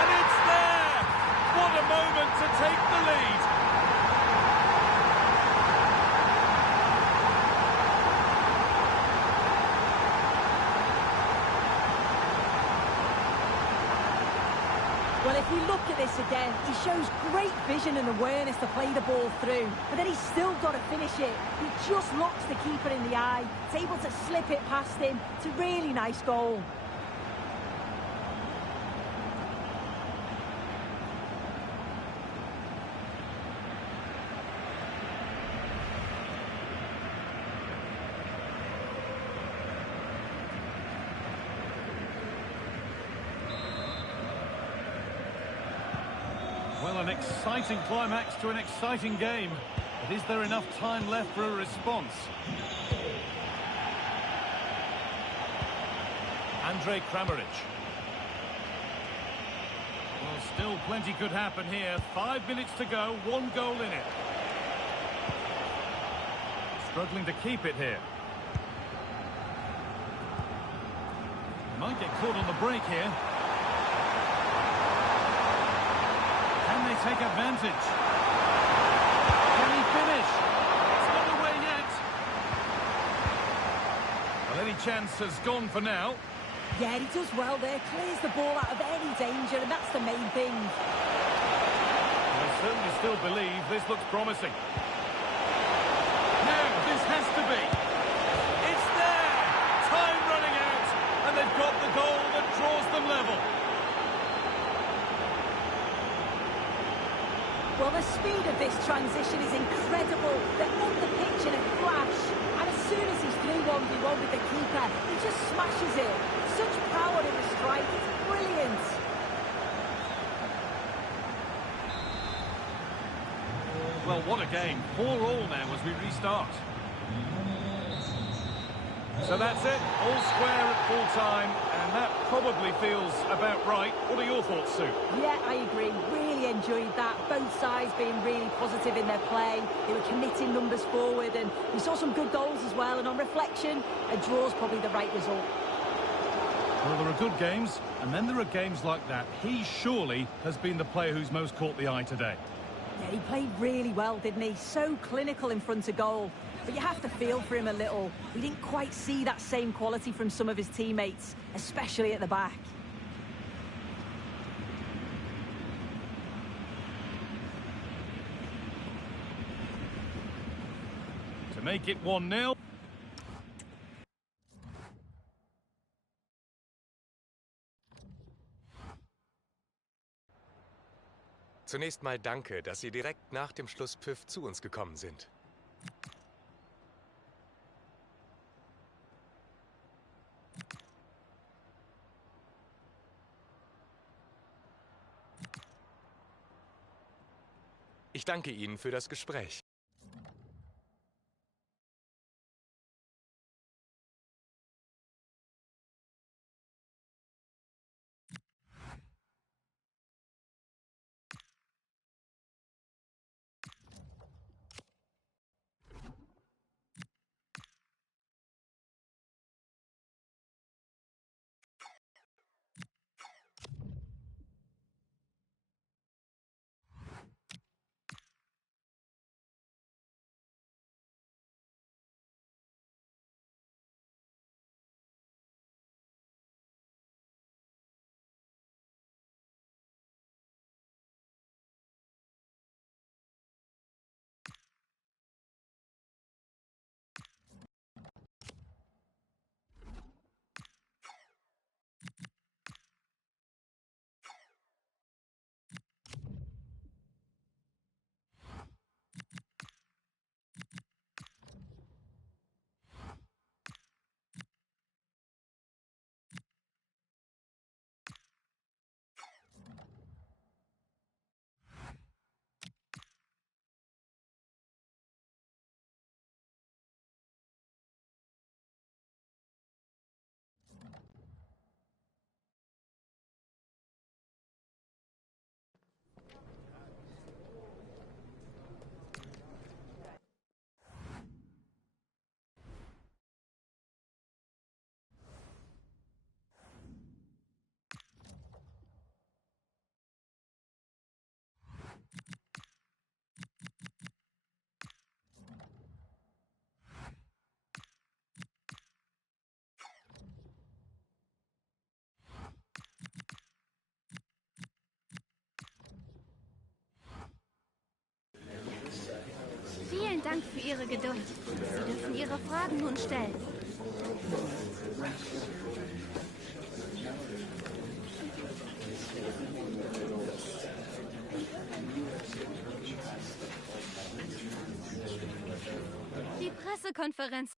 And it's there! What a moment to take the lead. Well, if we look at this again, he shows great vision and awareness to play the ball through, but then he's still got to finish it. He just looks the keeper in the eye. It's able to slip it past him. It's a really nice goal. Well, an exciting climax to an exciting game. But is there enough time left for a response? Andrej Kramaric. Well, still plenty could happen here. 5 minutes to go, 1 goal in it. Struggling to keep it here. Might get caught on the break here. Can they take advantage? Can he finish? It's not away yet. Well, any chance has gone for now. Yeah, he does well there. Clears the ball out of any danger, and that's the main thing. I certainly still believe this looks promising. Now, this has to be. It's there! Time running out, and they've got the goal that draws them level. Well, the speed of this transition is incredible. They're on the pitch in a flash. And as soon as he's through 1v1 with the keeper, he just smashes it. Such power in the strike. It's brilliant. Well, what a game. 4-4 now as we restart. So that's it. All square at full time. And that probably feels about right. What are your thoughts, Sue? Yeah, I agree. Really enjoyed that. Both sides being really positive in their play. They were committing numbers forward, and we saw some good goals as well. And on reflection, a draw's probably the right result. Well, there are good games, and then there are games like that. He surely has been the player who's most caught the eye today. Yeah, he played really well, didn't he? So clinical in front of goal. But you have to feel for him a little. We didn't quite see that same quality from some of his teammates, especially at the back. To make it 1-0. Zunächst mal danke, dass Sie direkt nach dem Schlusspfiff zu uns gekommen sind. Ich danke Ihnen für das Gespräch. Dank für Ihre Geduld. Sie dürfen Ihre Fragen nun stellen. Die Pressekonferenz.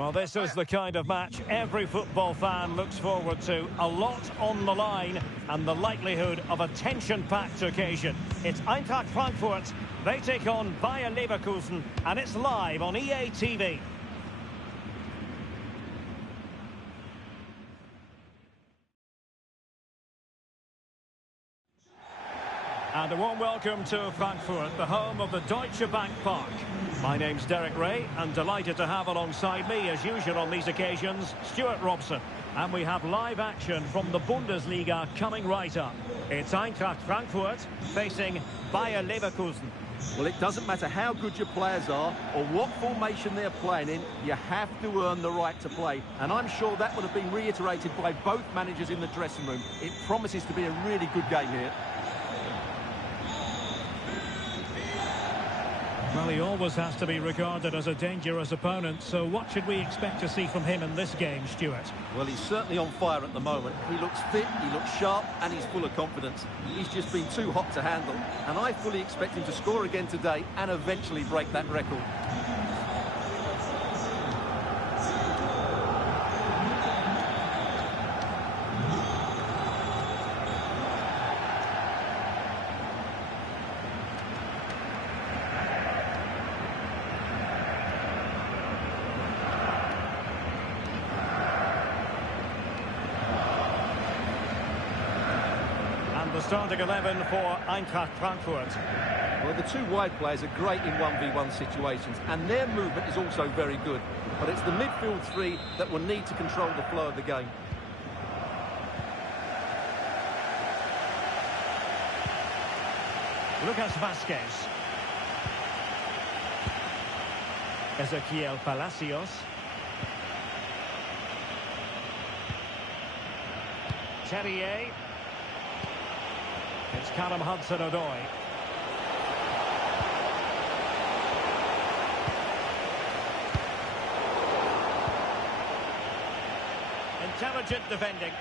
Well, this is the kind of match every football fan looks forward to. A lot on the line and the likelihood of a tension-packed occasion. It's Eintracht Frankfurt. They take on Bayer Leverkusen, and it's live on EA TV. And a warm welcome to Frankfurt, the home of the Deutsche Bank Park. My name's Derek Ray, and delighted to have alongside me, as usual on these occasions, Stuart Robson. And we have live action from the Bundesliga coming right up. It's Eintracht Frankfurt facing Bayer Leverkusen. Well, it doesn't matter how good your players are or what formation they're playing in, you have to earn the right to play. And I'm sure that would have been reiterated by both managers in the dressing room. It promises to be a really good game here. Well, he always has to be regarded as a dangerous opponent, so what should we expect to see from him in this game, Stuart? Well, he's certainly on fire at the moment. He looks fit, he looks sharp, and he's full of confidence. He's just been too hot to handle, and I fully expect him to score again today and eventually break that record. The The starting 11 for Eintracht Frankfurt. Well, the two wide players are great in 1v1 situations, and their movement is also very good. But it's the midfield three that will need to control the flow of the game. Lucas Vázquez. Ezequiel Palacios. Terrier. It's Callum Hudson-Odoi. Intelligent defending.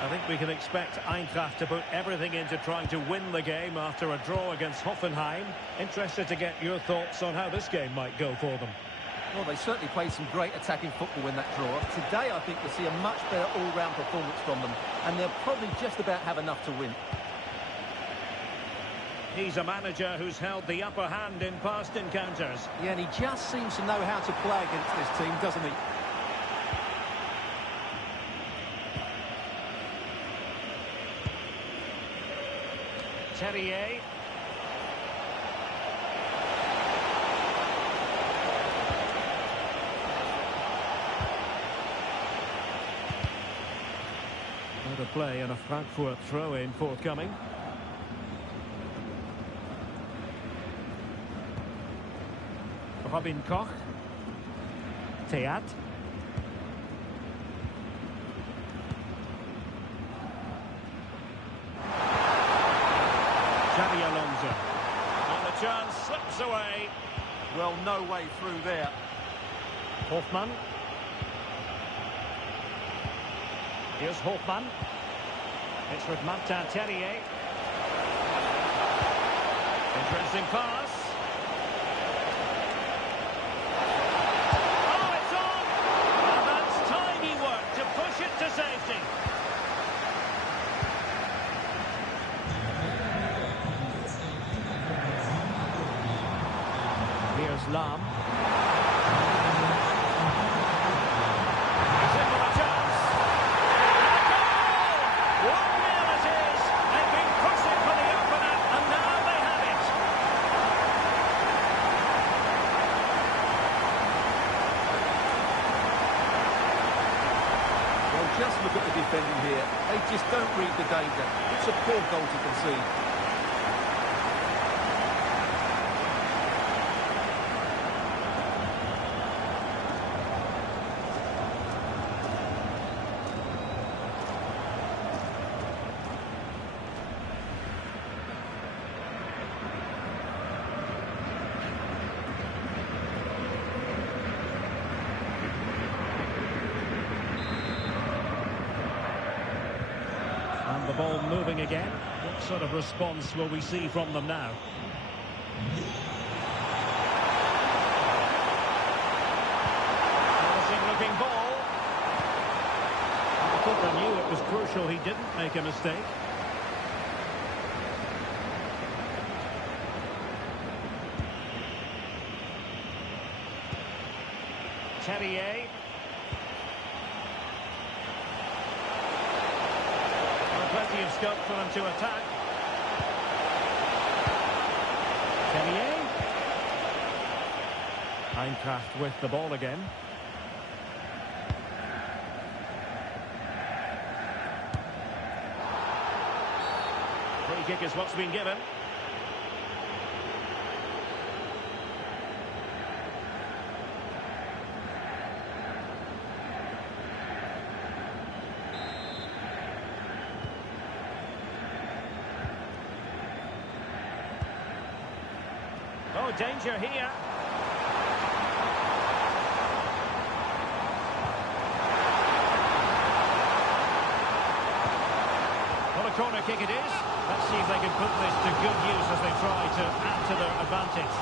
I think we can expect Eintracht to put everything into trying to win the game after a draw against Hoffenheim. Interested to get your thoughts on how this game might go for them. Well, they certainly played some great attacking football in that draw. Today, I think we'll see a much better all-round performance from them, and they'll probably just about have enough to win. He's a manager who's held the upper hand in past encounters. Yeah, and he just seems to know how to play against this team, doesn't he? Terrier. Out of play and a Frankfurt throw-in forthcoming. Robin Koch. Teat. Xabi Alonso. And the chance slips away. Well, no way through there. Hoffmann. Here's Hoffmann. It's with Martin Terrier. Interesting pass. Oh, it's on! And that's tiny work to push it to safety. Here's Lam. He's in with a chance. And a goal! 1-0 it is. They've been pushing for the opener, and now they have it. Well, just look at the defending here. They just don't read the danger. It's a poor goal to concede. And the ball moving again. What sort of response will we see from them now? Promising looking ball. The keeper knew it was crucial he didn't make a mistake. Terrier. Plenty of scope for them to attack. Terrier. Eintracht with the ball again. Free kick is what's been given. Oh, danger here. What a corner kick it is. Let's see if they can put this to good use as they try to add to their advantage.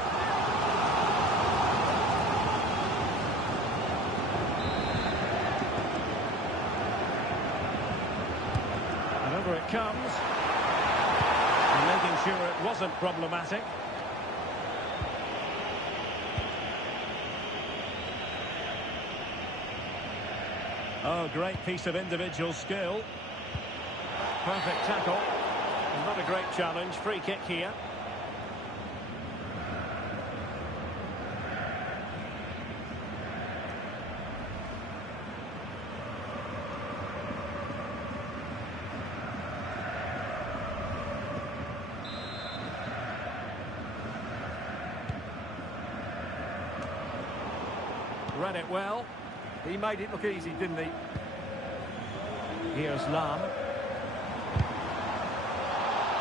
And over it comes. And making sure it wasn't problematic. Oh, great piece of individual skill. Perfect tackle. Not a great challenge. Free kick here. Read it well. He made it look easy, didn't he? Here's Lam.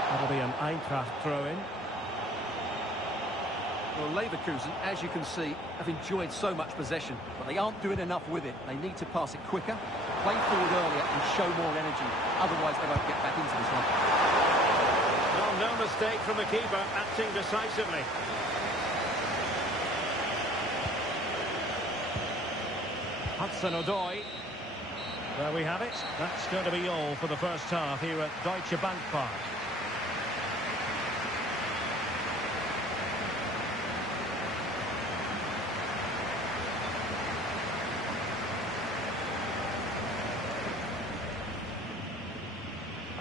That'll be an Eintrachta throw-in. Well, Leverkusen, as you can see, have enjoyed so much possession, but they aren't doing enough with it. They need to pass it quicker, play forward earlier and show more energy. Otherwise, they won't get back into this one. Well, no mistake from the keeper, acting decisively. Hudson-Odoi. There we have it. That's going to be all for the first half here at Deutsche Bank Park.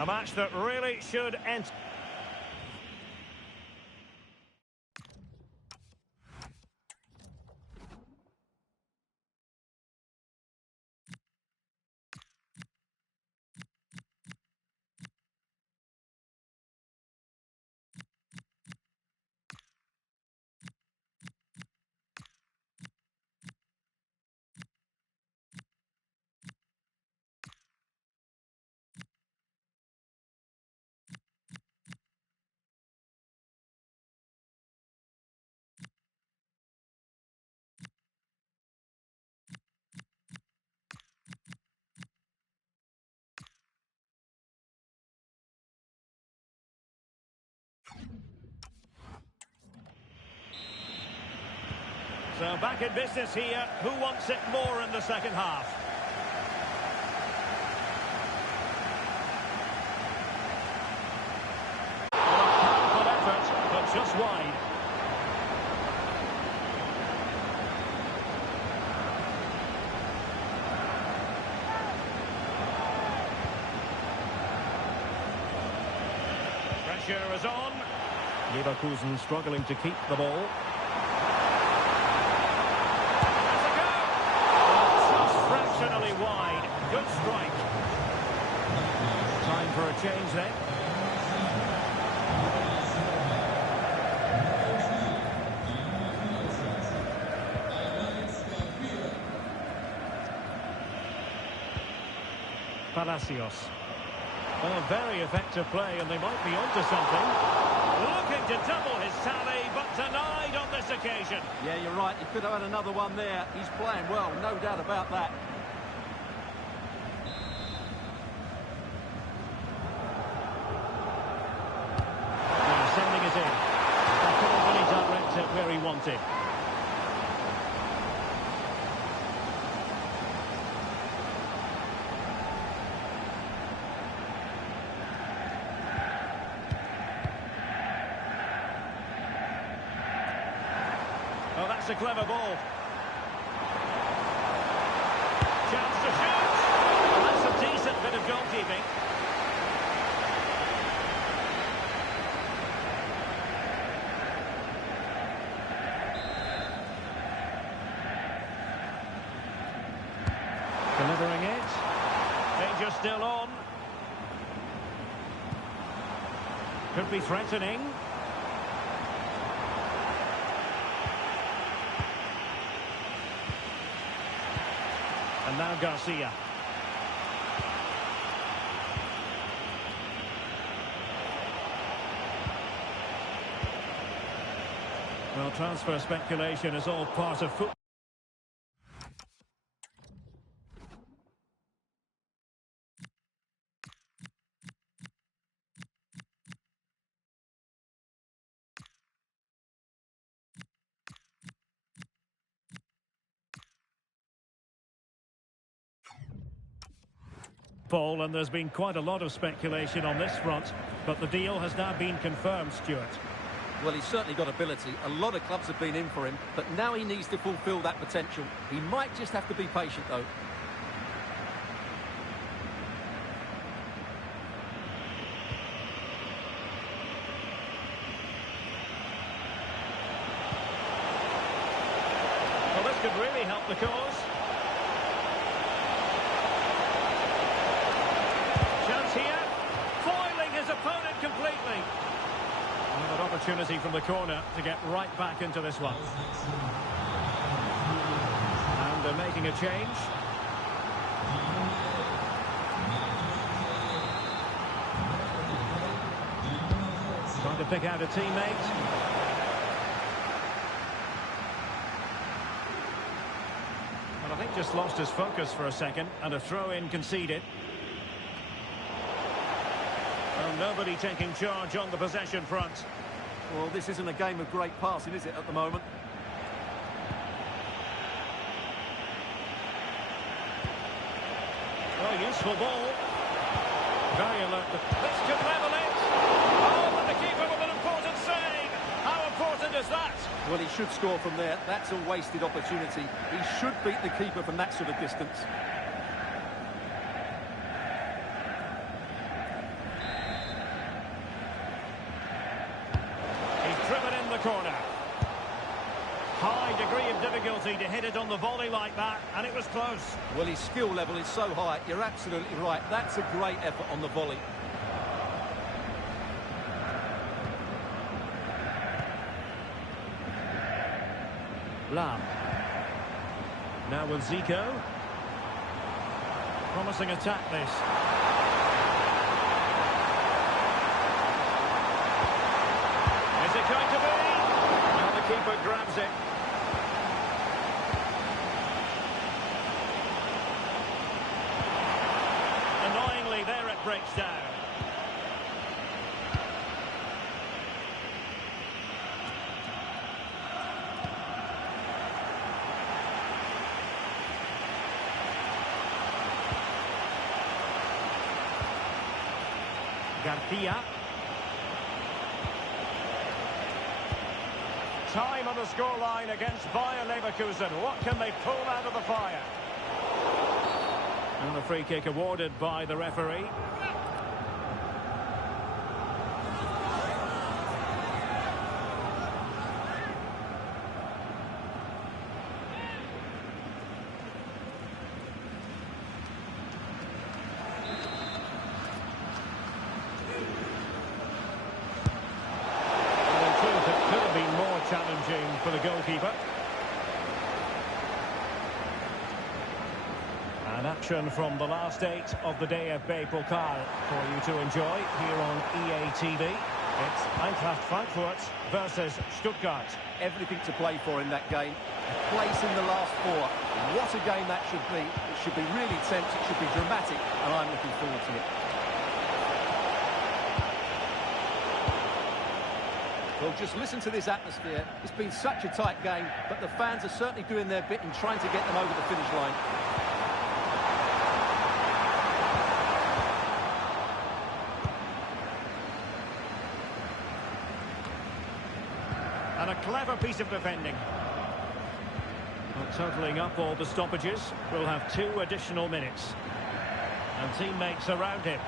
A match that really should end. So back in business here. Who wants it more in the second half? Powerful effort, but just wide. Pressure is on. Leverkusen struggling to keep the ball. Fractionally wide. Good strike. Time for a change then. Palacios. Well, very effective play, and they might be onto something. Looking to double his tally, but denied on this occasion. Yeah, you're right. He could have had another one there. He's playing well, no doubt about that. Yeah, sending it in. They couldn't really direct it where he wanted. Oh, that's a clever ball. Chance to shoot. Well, that's a decent bit of goalkeeping. Delivering it. Danger still on. Could be threatening. And now Garcia. Well, transfer speculation is all part of football. Paul, and there's been quite a lot of speculation on this front, but the deal has now been confirmed, Stuart. Well, he's certainly got ability. A lot of clubs have been in for him, but now he needs to fulfil that potential. He might just have to be patient, though. could really help the cause. Chance here, foiling his opponent completely. Another opportunity from the corner to get right back into this one. And they're making a change. Trying to pick out a teammate. Well, I think just lost his focus for a second, and a throw-in conceded. Well, nobody taking charge on the possession front. Well, this isn't a game of great passing, is it, at the moment? Oh, useful ball. Very alert. This could level it. Oh, but the keeper with an important save. How important is that? Well, he should score from there. That's a wasted opportunity. He should beat the keeper from that sort of distance. He's driven in the corner. High degree of difficulty to hit it on the volley like that, and it was close. Well, his skill level is so high. You're absolutely right. That's a great effort on the volley. Lam. Now with Zico. Promising attack this. Is it going to be? Now the keeper grabs it. Annoyingly, there it breaks down. Garcia. Time on the scoreline against Bayer Leverkusen. What can they pull out of the fire? And a free kick awarded by the referee. Challenging for the goalkeeper. And action from the last 8 of the DFB Pokal for you to enjoy here on EA TV. It's Eintracht Frankfurt versus Stuttgart. Everything to play for in that game. A place in the last 4. What a game that should be. It should be really tense, it should be dramatic, and I'm looking forward to it. Well, just listen to this atmosphere. It's been such a tight game, but the fans are certainly doing their bit in trying to get them over the finish line. And a clever piece of defending. Well, totalling up all the stoppages, we'll have 2 additional minutes. And teammates around him.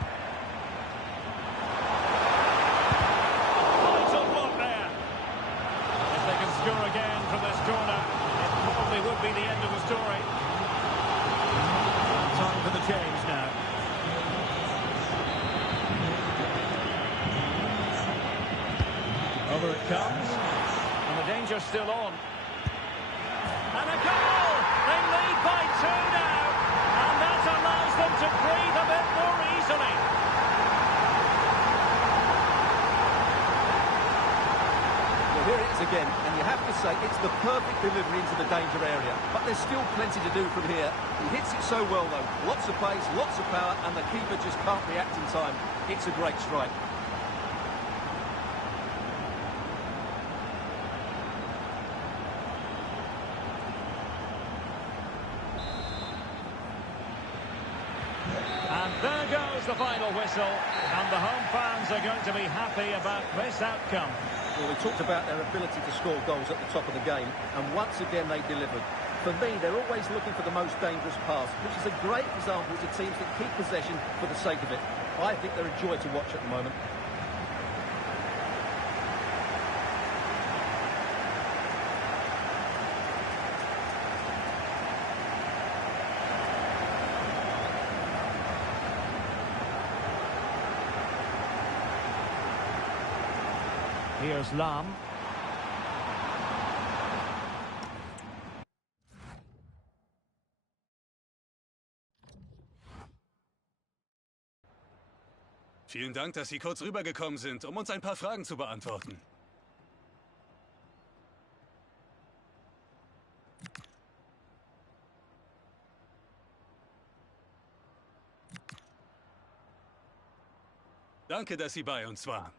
Score again from this corner. It probably would be the end of the story. Time for the change now. Over it comes. And the danger's still on. And a goal! They lead by 2 now. And that allows them to breathe a bit more easily. Here it is again, and you have to say it's the perfect delivery into the danger area. But there's still plenty to do from here. He hits it so well, though. Lots of pace, lots of power, and the keeper just can't react in time. It's a great strike. And there goes the final whistle. And the home fans are going to be happy about this outcome. Well, we talked about their ability to score goals at the top of the game, and once again they delivered. For me, they're always looking for the most dangerous pass, which is a great example to teams that keep possession for the sake of it. I think they're a joy to watch at the moment. Here's Lam. Vielen Dank, dass Sie kurz rübergekommen sind, um uns ein paar Fragen zu beantworten. Danke, dass Sie bei uns waren.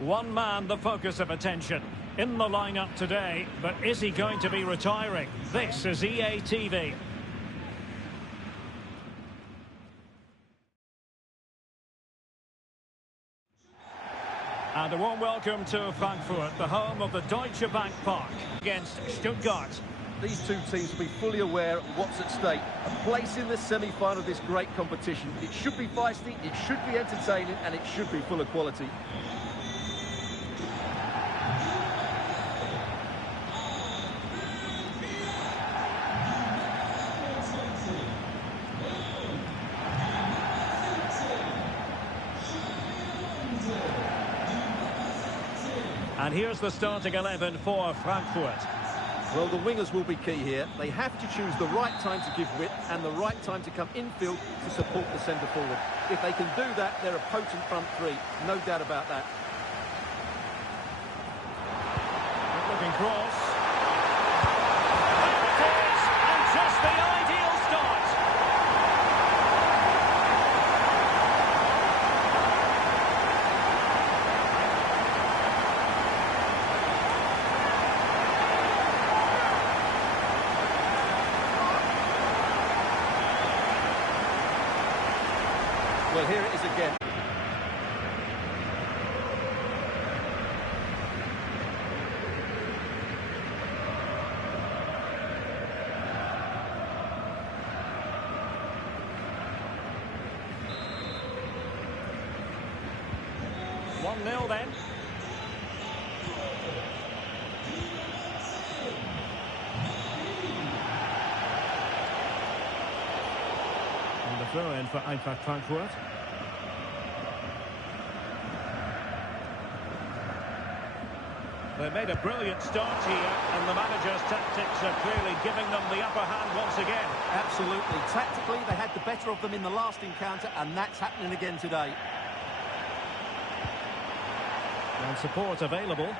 One man the focus of attention in the lineup today, but is he going to be retiring? This is EA TV. And a warm welcome to Frankfurt, the home of the Deutsche Bank Park against Stuttgart. These two teams will be fully aware of what's at stake. A place in the semi-final of this great competition. It should be feisty, it should be entertaining, and it should be full of quality. And here's the starting 11 for Frankfurt. Well, the wingers will be key here. They have to choose the right time to give width and the right time to come infield to support the centre forward. If they can do that, they're a potent front three. No doubt about that. Good looking cross. There it is! And just the ideal start. Well, here it is again. One 0 then. And the throw in for Eintracht Frankfurt. They made a brilliant start here, and the manager's tactics are clearly giving them the upper hand once again. Absolutely. Tactically, they had the better of them in the last encounter, and that's happening again today. And support available.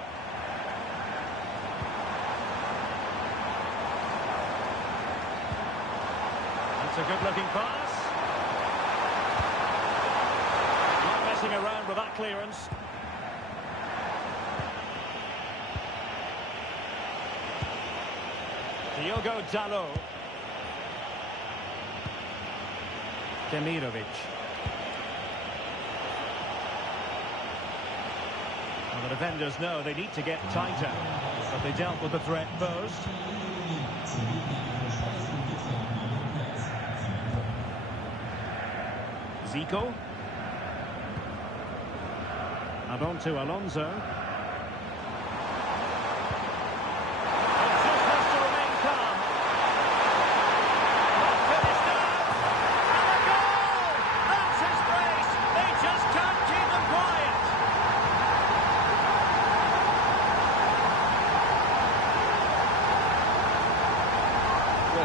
That's a good-looking pass. Not messing around with that clearance. Diogo Dalot. Demirovic. Well, the defenders know they need to get tighter, but they dealt with the threat posed. Zico. And on to Alonso.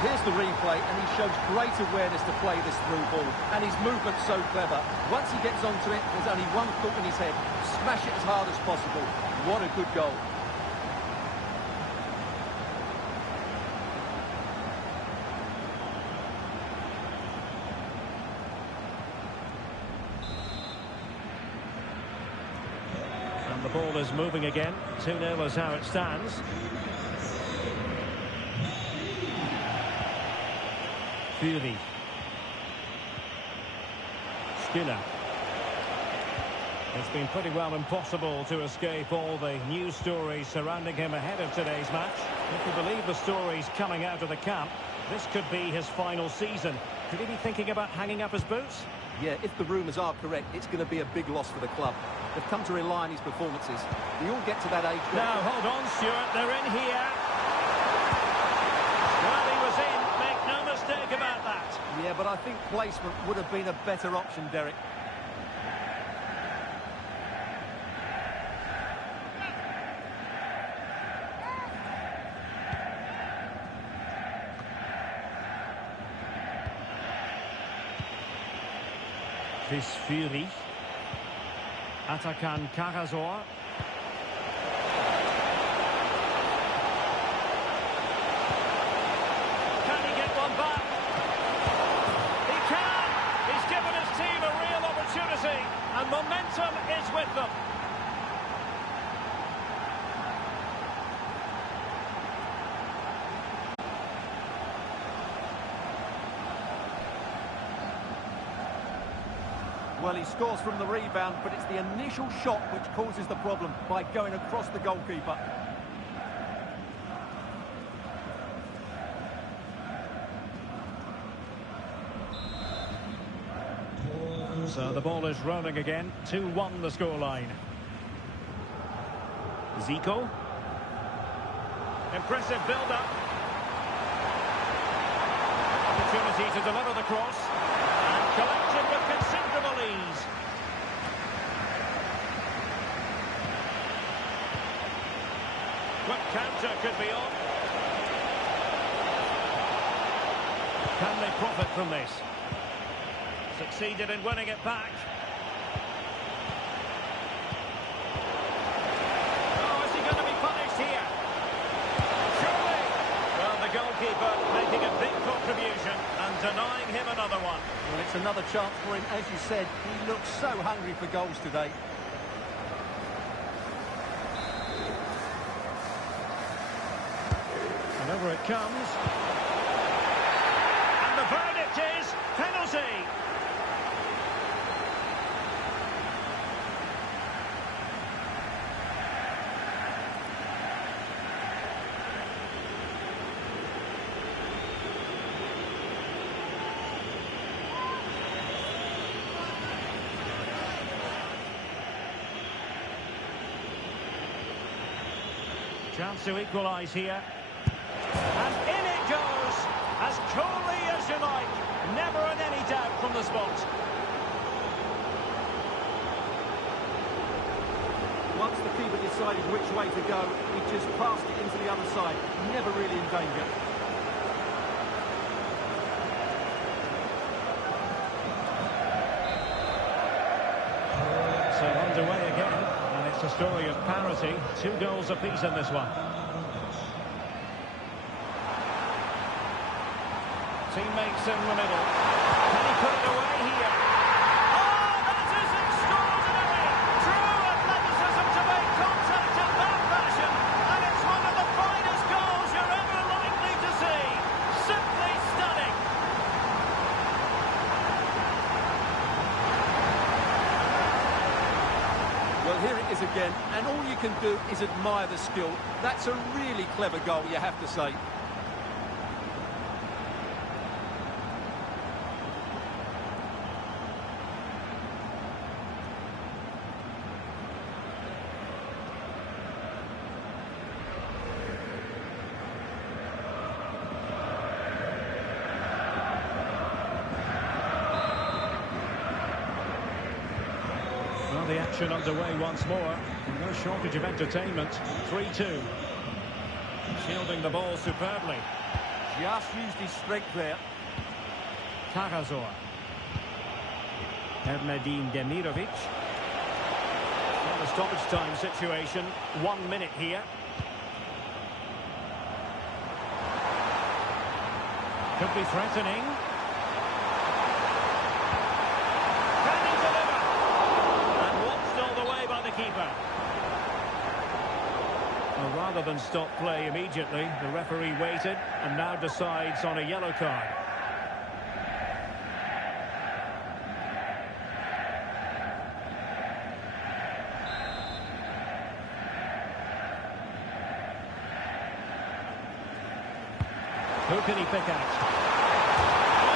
Here's the replay, and he shows great awareness to play this through ball, and his movement's so clever. Once he gets onto it, there's only one thought in his head: smash it as hard as possible. What a good goal. And the ball is moving again. 2-0 is how it stands. Fury. Skiller. It's been pretty well impossible to escape all the news stories surrounding him ahead of today's match. If you believe the stories coming out of the camp, this could be his final season. Could he be thinking about hanging up his boots? Yeah, if the rumours are correct, it's going to be a big loss for the club. They've come to rely on his performances. We all get to that age. Now, hold on, Stuart. They're in here. Well, he was in. Make no mistake about that. Yeah, but I think placement would have been a better option, Derek. Chris Fury. Atakan Karasor. Can he get one back? He can! He's given his team a real opportunity, and momentum is with them. Well, he scores from the rebound, but it's the initial shot which causes the problem by going across the goalkeeper. So the ball is rolling again. 2-1 the scoreline. Zico. Impressive build-up. Opportunity to deliver the cross. And collected with considerable ease. Quick counter could be on. Can they profit from this? Succeeded in winning it back. Oh, is he going to be punished here? Surely. Well, the goalkeeper making a big contribution and denying him another one. Well, it's another chance for him. As you said, he looks so hungry for goals today. And over it comes. And the verdict is penalty. Chance to equalise here. And in it goes, as coolly as you like. Never in any doubt from the spot. Once the keeper decided which way to go, he just passed it into the other side. Never really in danger. So underway again, and it's a story of parity. 2 goals apiece in this one. Teammates in the middle. Can he put it away here? Oh, that is extraordinary! True athleticism to make contact in that fashion, and it's one of the finest goals you're ever likely to see. Simply stunning. Well, here it is again, and all you can do is admire the skill. That's a really clever goal, you have to say. Well, the action underway once more. No shortage of entertainment. 3-2. Shielding the ball superbly. Just used his strength there. Karazor. Erdnedin Demirovic. Well, the stoppage time situation. 1 minute here. Could be threatening. Can he deliver? And watched all the way by the keeper. Well, rather than stop play immediately, the referee waited and now decides on a yellow card. Who can he pick out?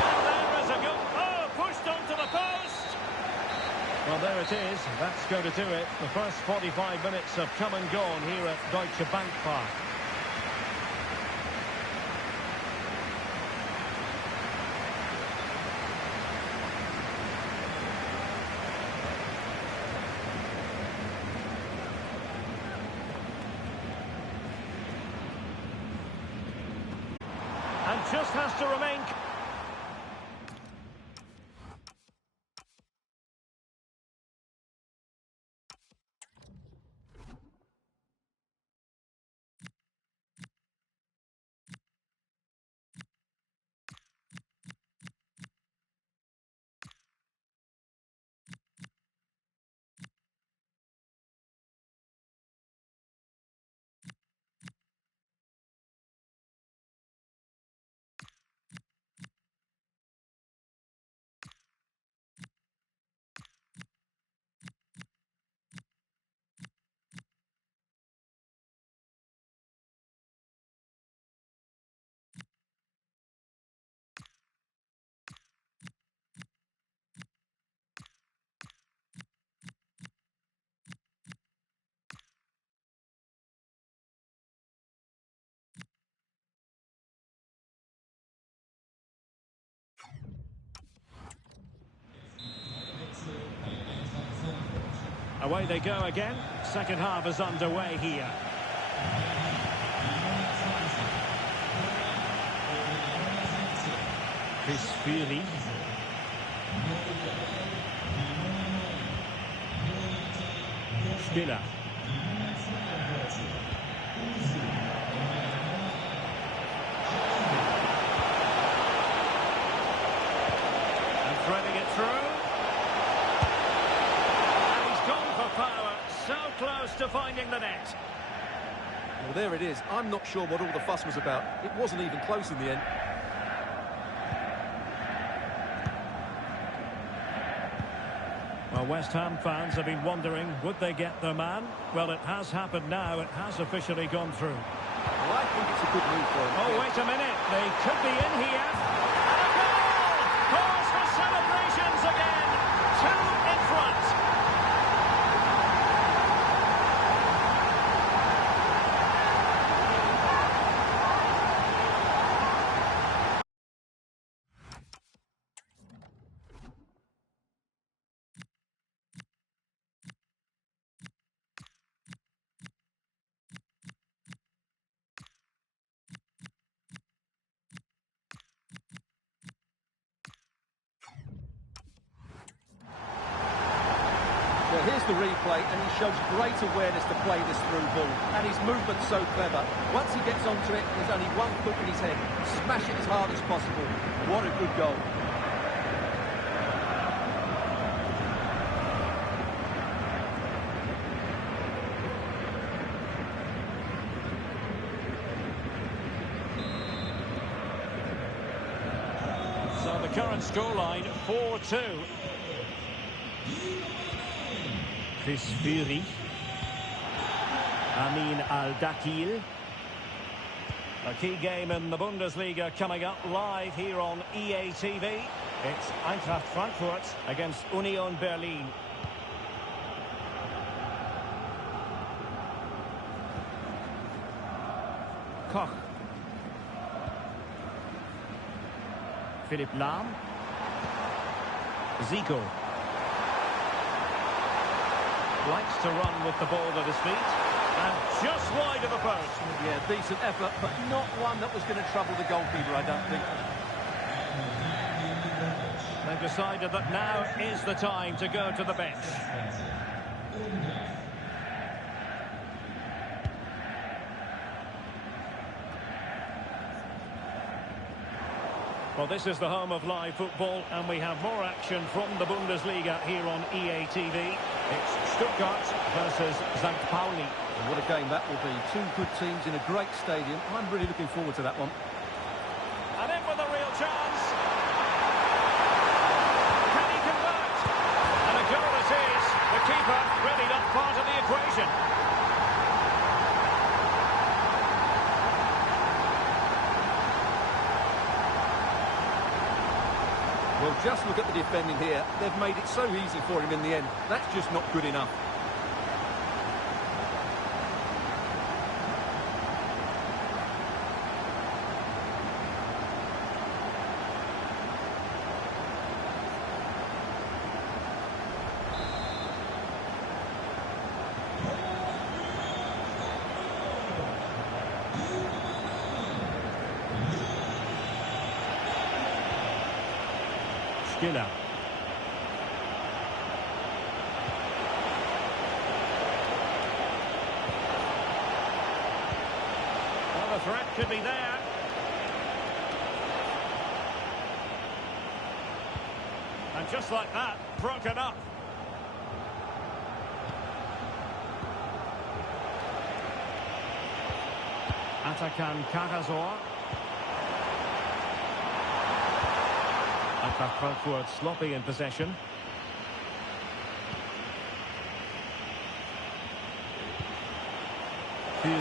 Oh, there is a goal. Oh, pushed onto the post. Well, there it is. That's going to do it. The first 45 minutes have come and gone here at Deutsche Bank Park. And just has to remain... Away they go again. Second half is underway here. Sreди. Stiller. And threading it through. And he's gone for power. So close to finding the net. Well, there it is. I'm not sure what all the fuss was about. It wasn't even close in the end. Well, West Ham fans have been wondering, would they get their man? Well, it has happened now. It has officially gone through. Well, I think it's a good move for him. Oh, wait a minute. They could be in here. And a goal! Cause for celebrations again. 2 in front. Well, here's the replay, and he shows great awareness to play this through ball. And his movement's so clever. Once he gets onto it, there's only one foot in his head. Smash it as hard as possible. What a good goal. So the current scoreline, 4-2. Sreди. Amin Al-Dakil. A key game in the Bundesliga coming up live here on EA TV. It's Eintracht Frankfurt against Union Berlin. Koch. Philipp Lahm. Zico. Likes to run with the ball at his feet. And just wide of the post. Yeah, decent effort, but not one that was going to trouble the goalkeeper, I don't think. They've decided that now is the time to go to the bench. Well, this is the home of live football, and we have more action from the Bundesliga here on EA TV. It's Stuttgart versus St. Pauli. And what a game that will be. 2 good teams in a great stadium. I'm really looking forward to that one. And in with a real chance. Can he convert? And a goal it is. The keeper really not part of the equation. Well, just look at the defending here. They've made it so easy for him in the end. That's just not good enough. Stiller. Well, the threat could be there. And just like that, broken up. Atakan Karasor. Eintracht Frankfurt sloppy in possession. Fury.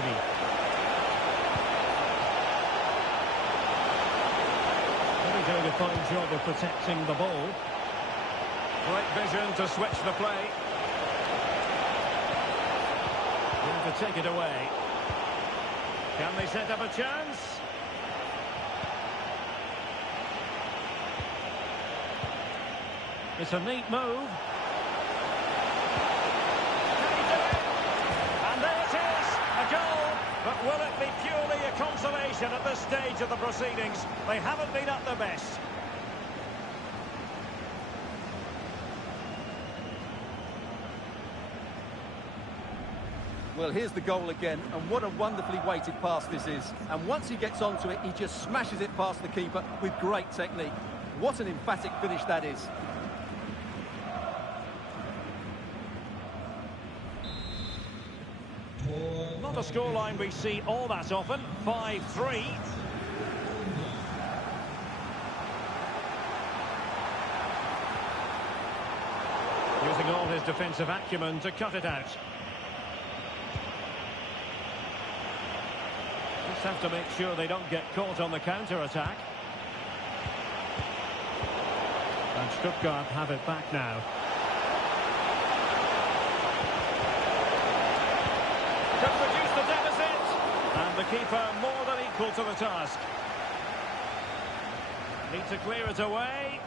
Really doing a fine job of protecting the ball. Great vision to switch the play. And to take it away. Can they set up a chance? It's a neat move. will it be purely a consolation at this stage of the proceedings? They haven't been at their best. Well, here's the goal again, and what a wonderfully weighted pass this is. And once he gets onto it, he just smashes it past the keeper with great technique. What an emphatic finish that is. Not a scoreline we see all that often. 5-3. Using all his defensive acumen to cut it out. Just have to make sure they don't get caught on the counter-attack. And Stuttgart have it back now. Could reduce the deficit. And the keeper more than equal to the task. Need to clear it away.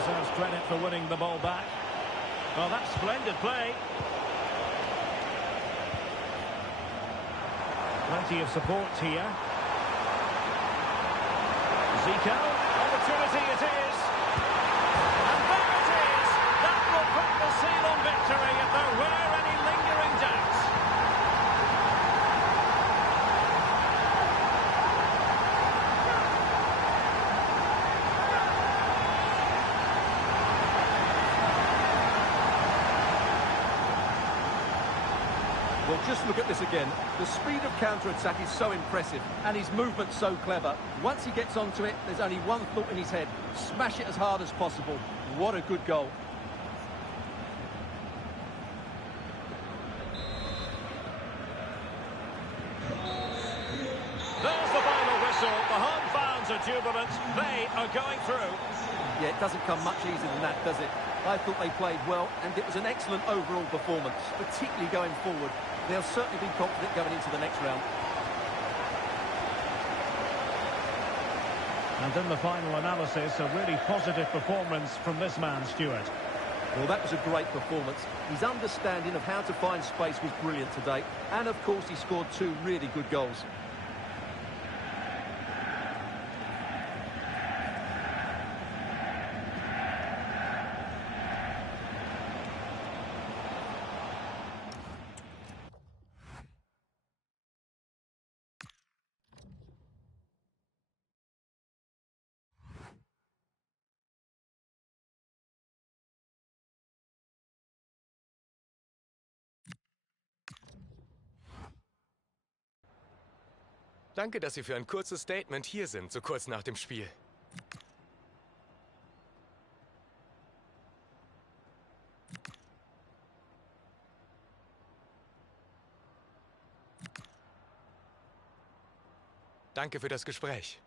Deserves credit for winning the ball back. Well, that's splendid play. Plenty of support here. Zico, opportunity it is. And there it is. That will put the seal on victory if there were any lingering doubts. Well, just look at this again. The speed of counter-attack is so impressive, and his movement so clever. Once he gets onto it, there's only one thought in his head. Smash it as hard as possible. What a good goal. There's the final whistle. The home fans are jubilant. They are going through. Yeah, it doesn't come much easier than that, does it? I thought they played well, and it was an excellent overall performance, particularly going forward. They'll certainly be confident going into the next round. And in the final analysis, a really positive performance from this man, Stuart. Well, that was a great performance. His understanding of how to find space was brilliant today. And, of course, he scored two really good goals. Danke, dass Sie für ein kurzes Statement hier sind, so kurz nach dem Spiel. Danke für das Gespräch.